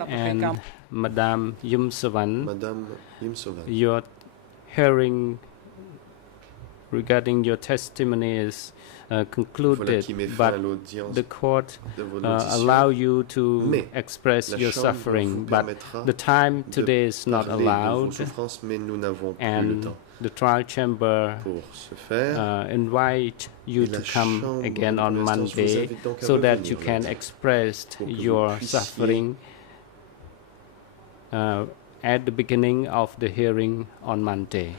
And Madame Yum Savan, your hearing regarding your testimony is concluded, but the court allow you to express your suffering, but the time today is not allowed, and the trial chamber invite you to come again on Monday so that you can express your suffering at the beginning of the hearing on Monday.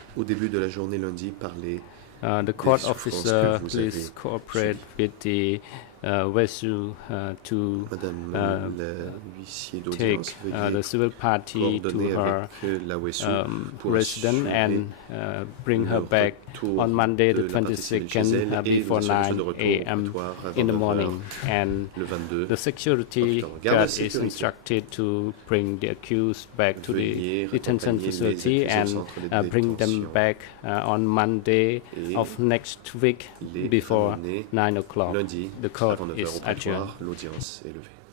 The court officer, please cooperate with the vessel to take the civil party to her residence and bring her back on Monday the 22nd before 9 a.m. in the morning. And the security guard is instructed to bring the accused back to the detention facility and bring them back on Monday of next week before 9 o'clock. The court is adjourned. L'audience est levée.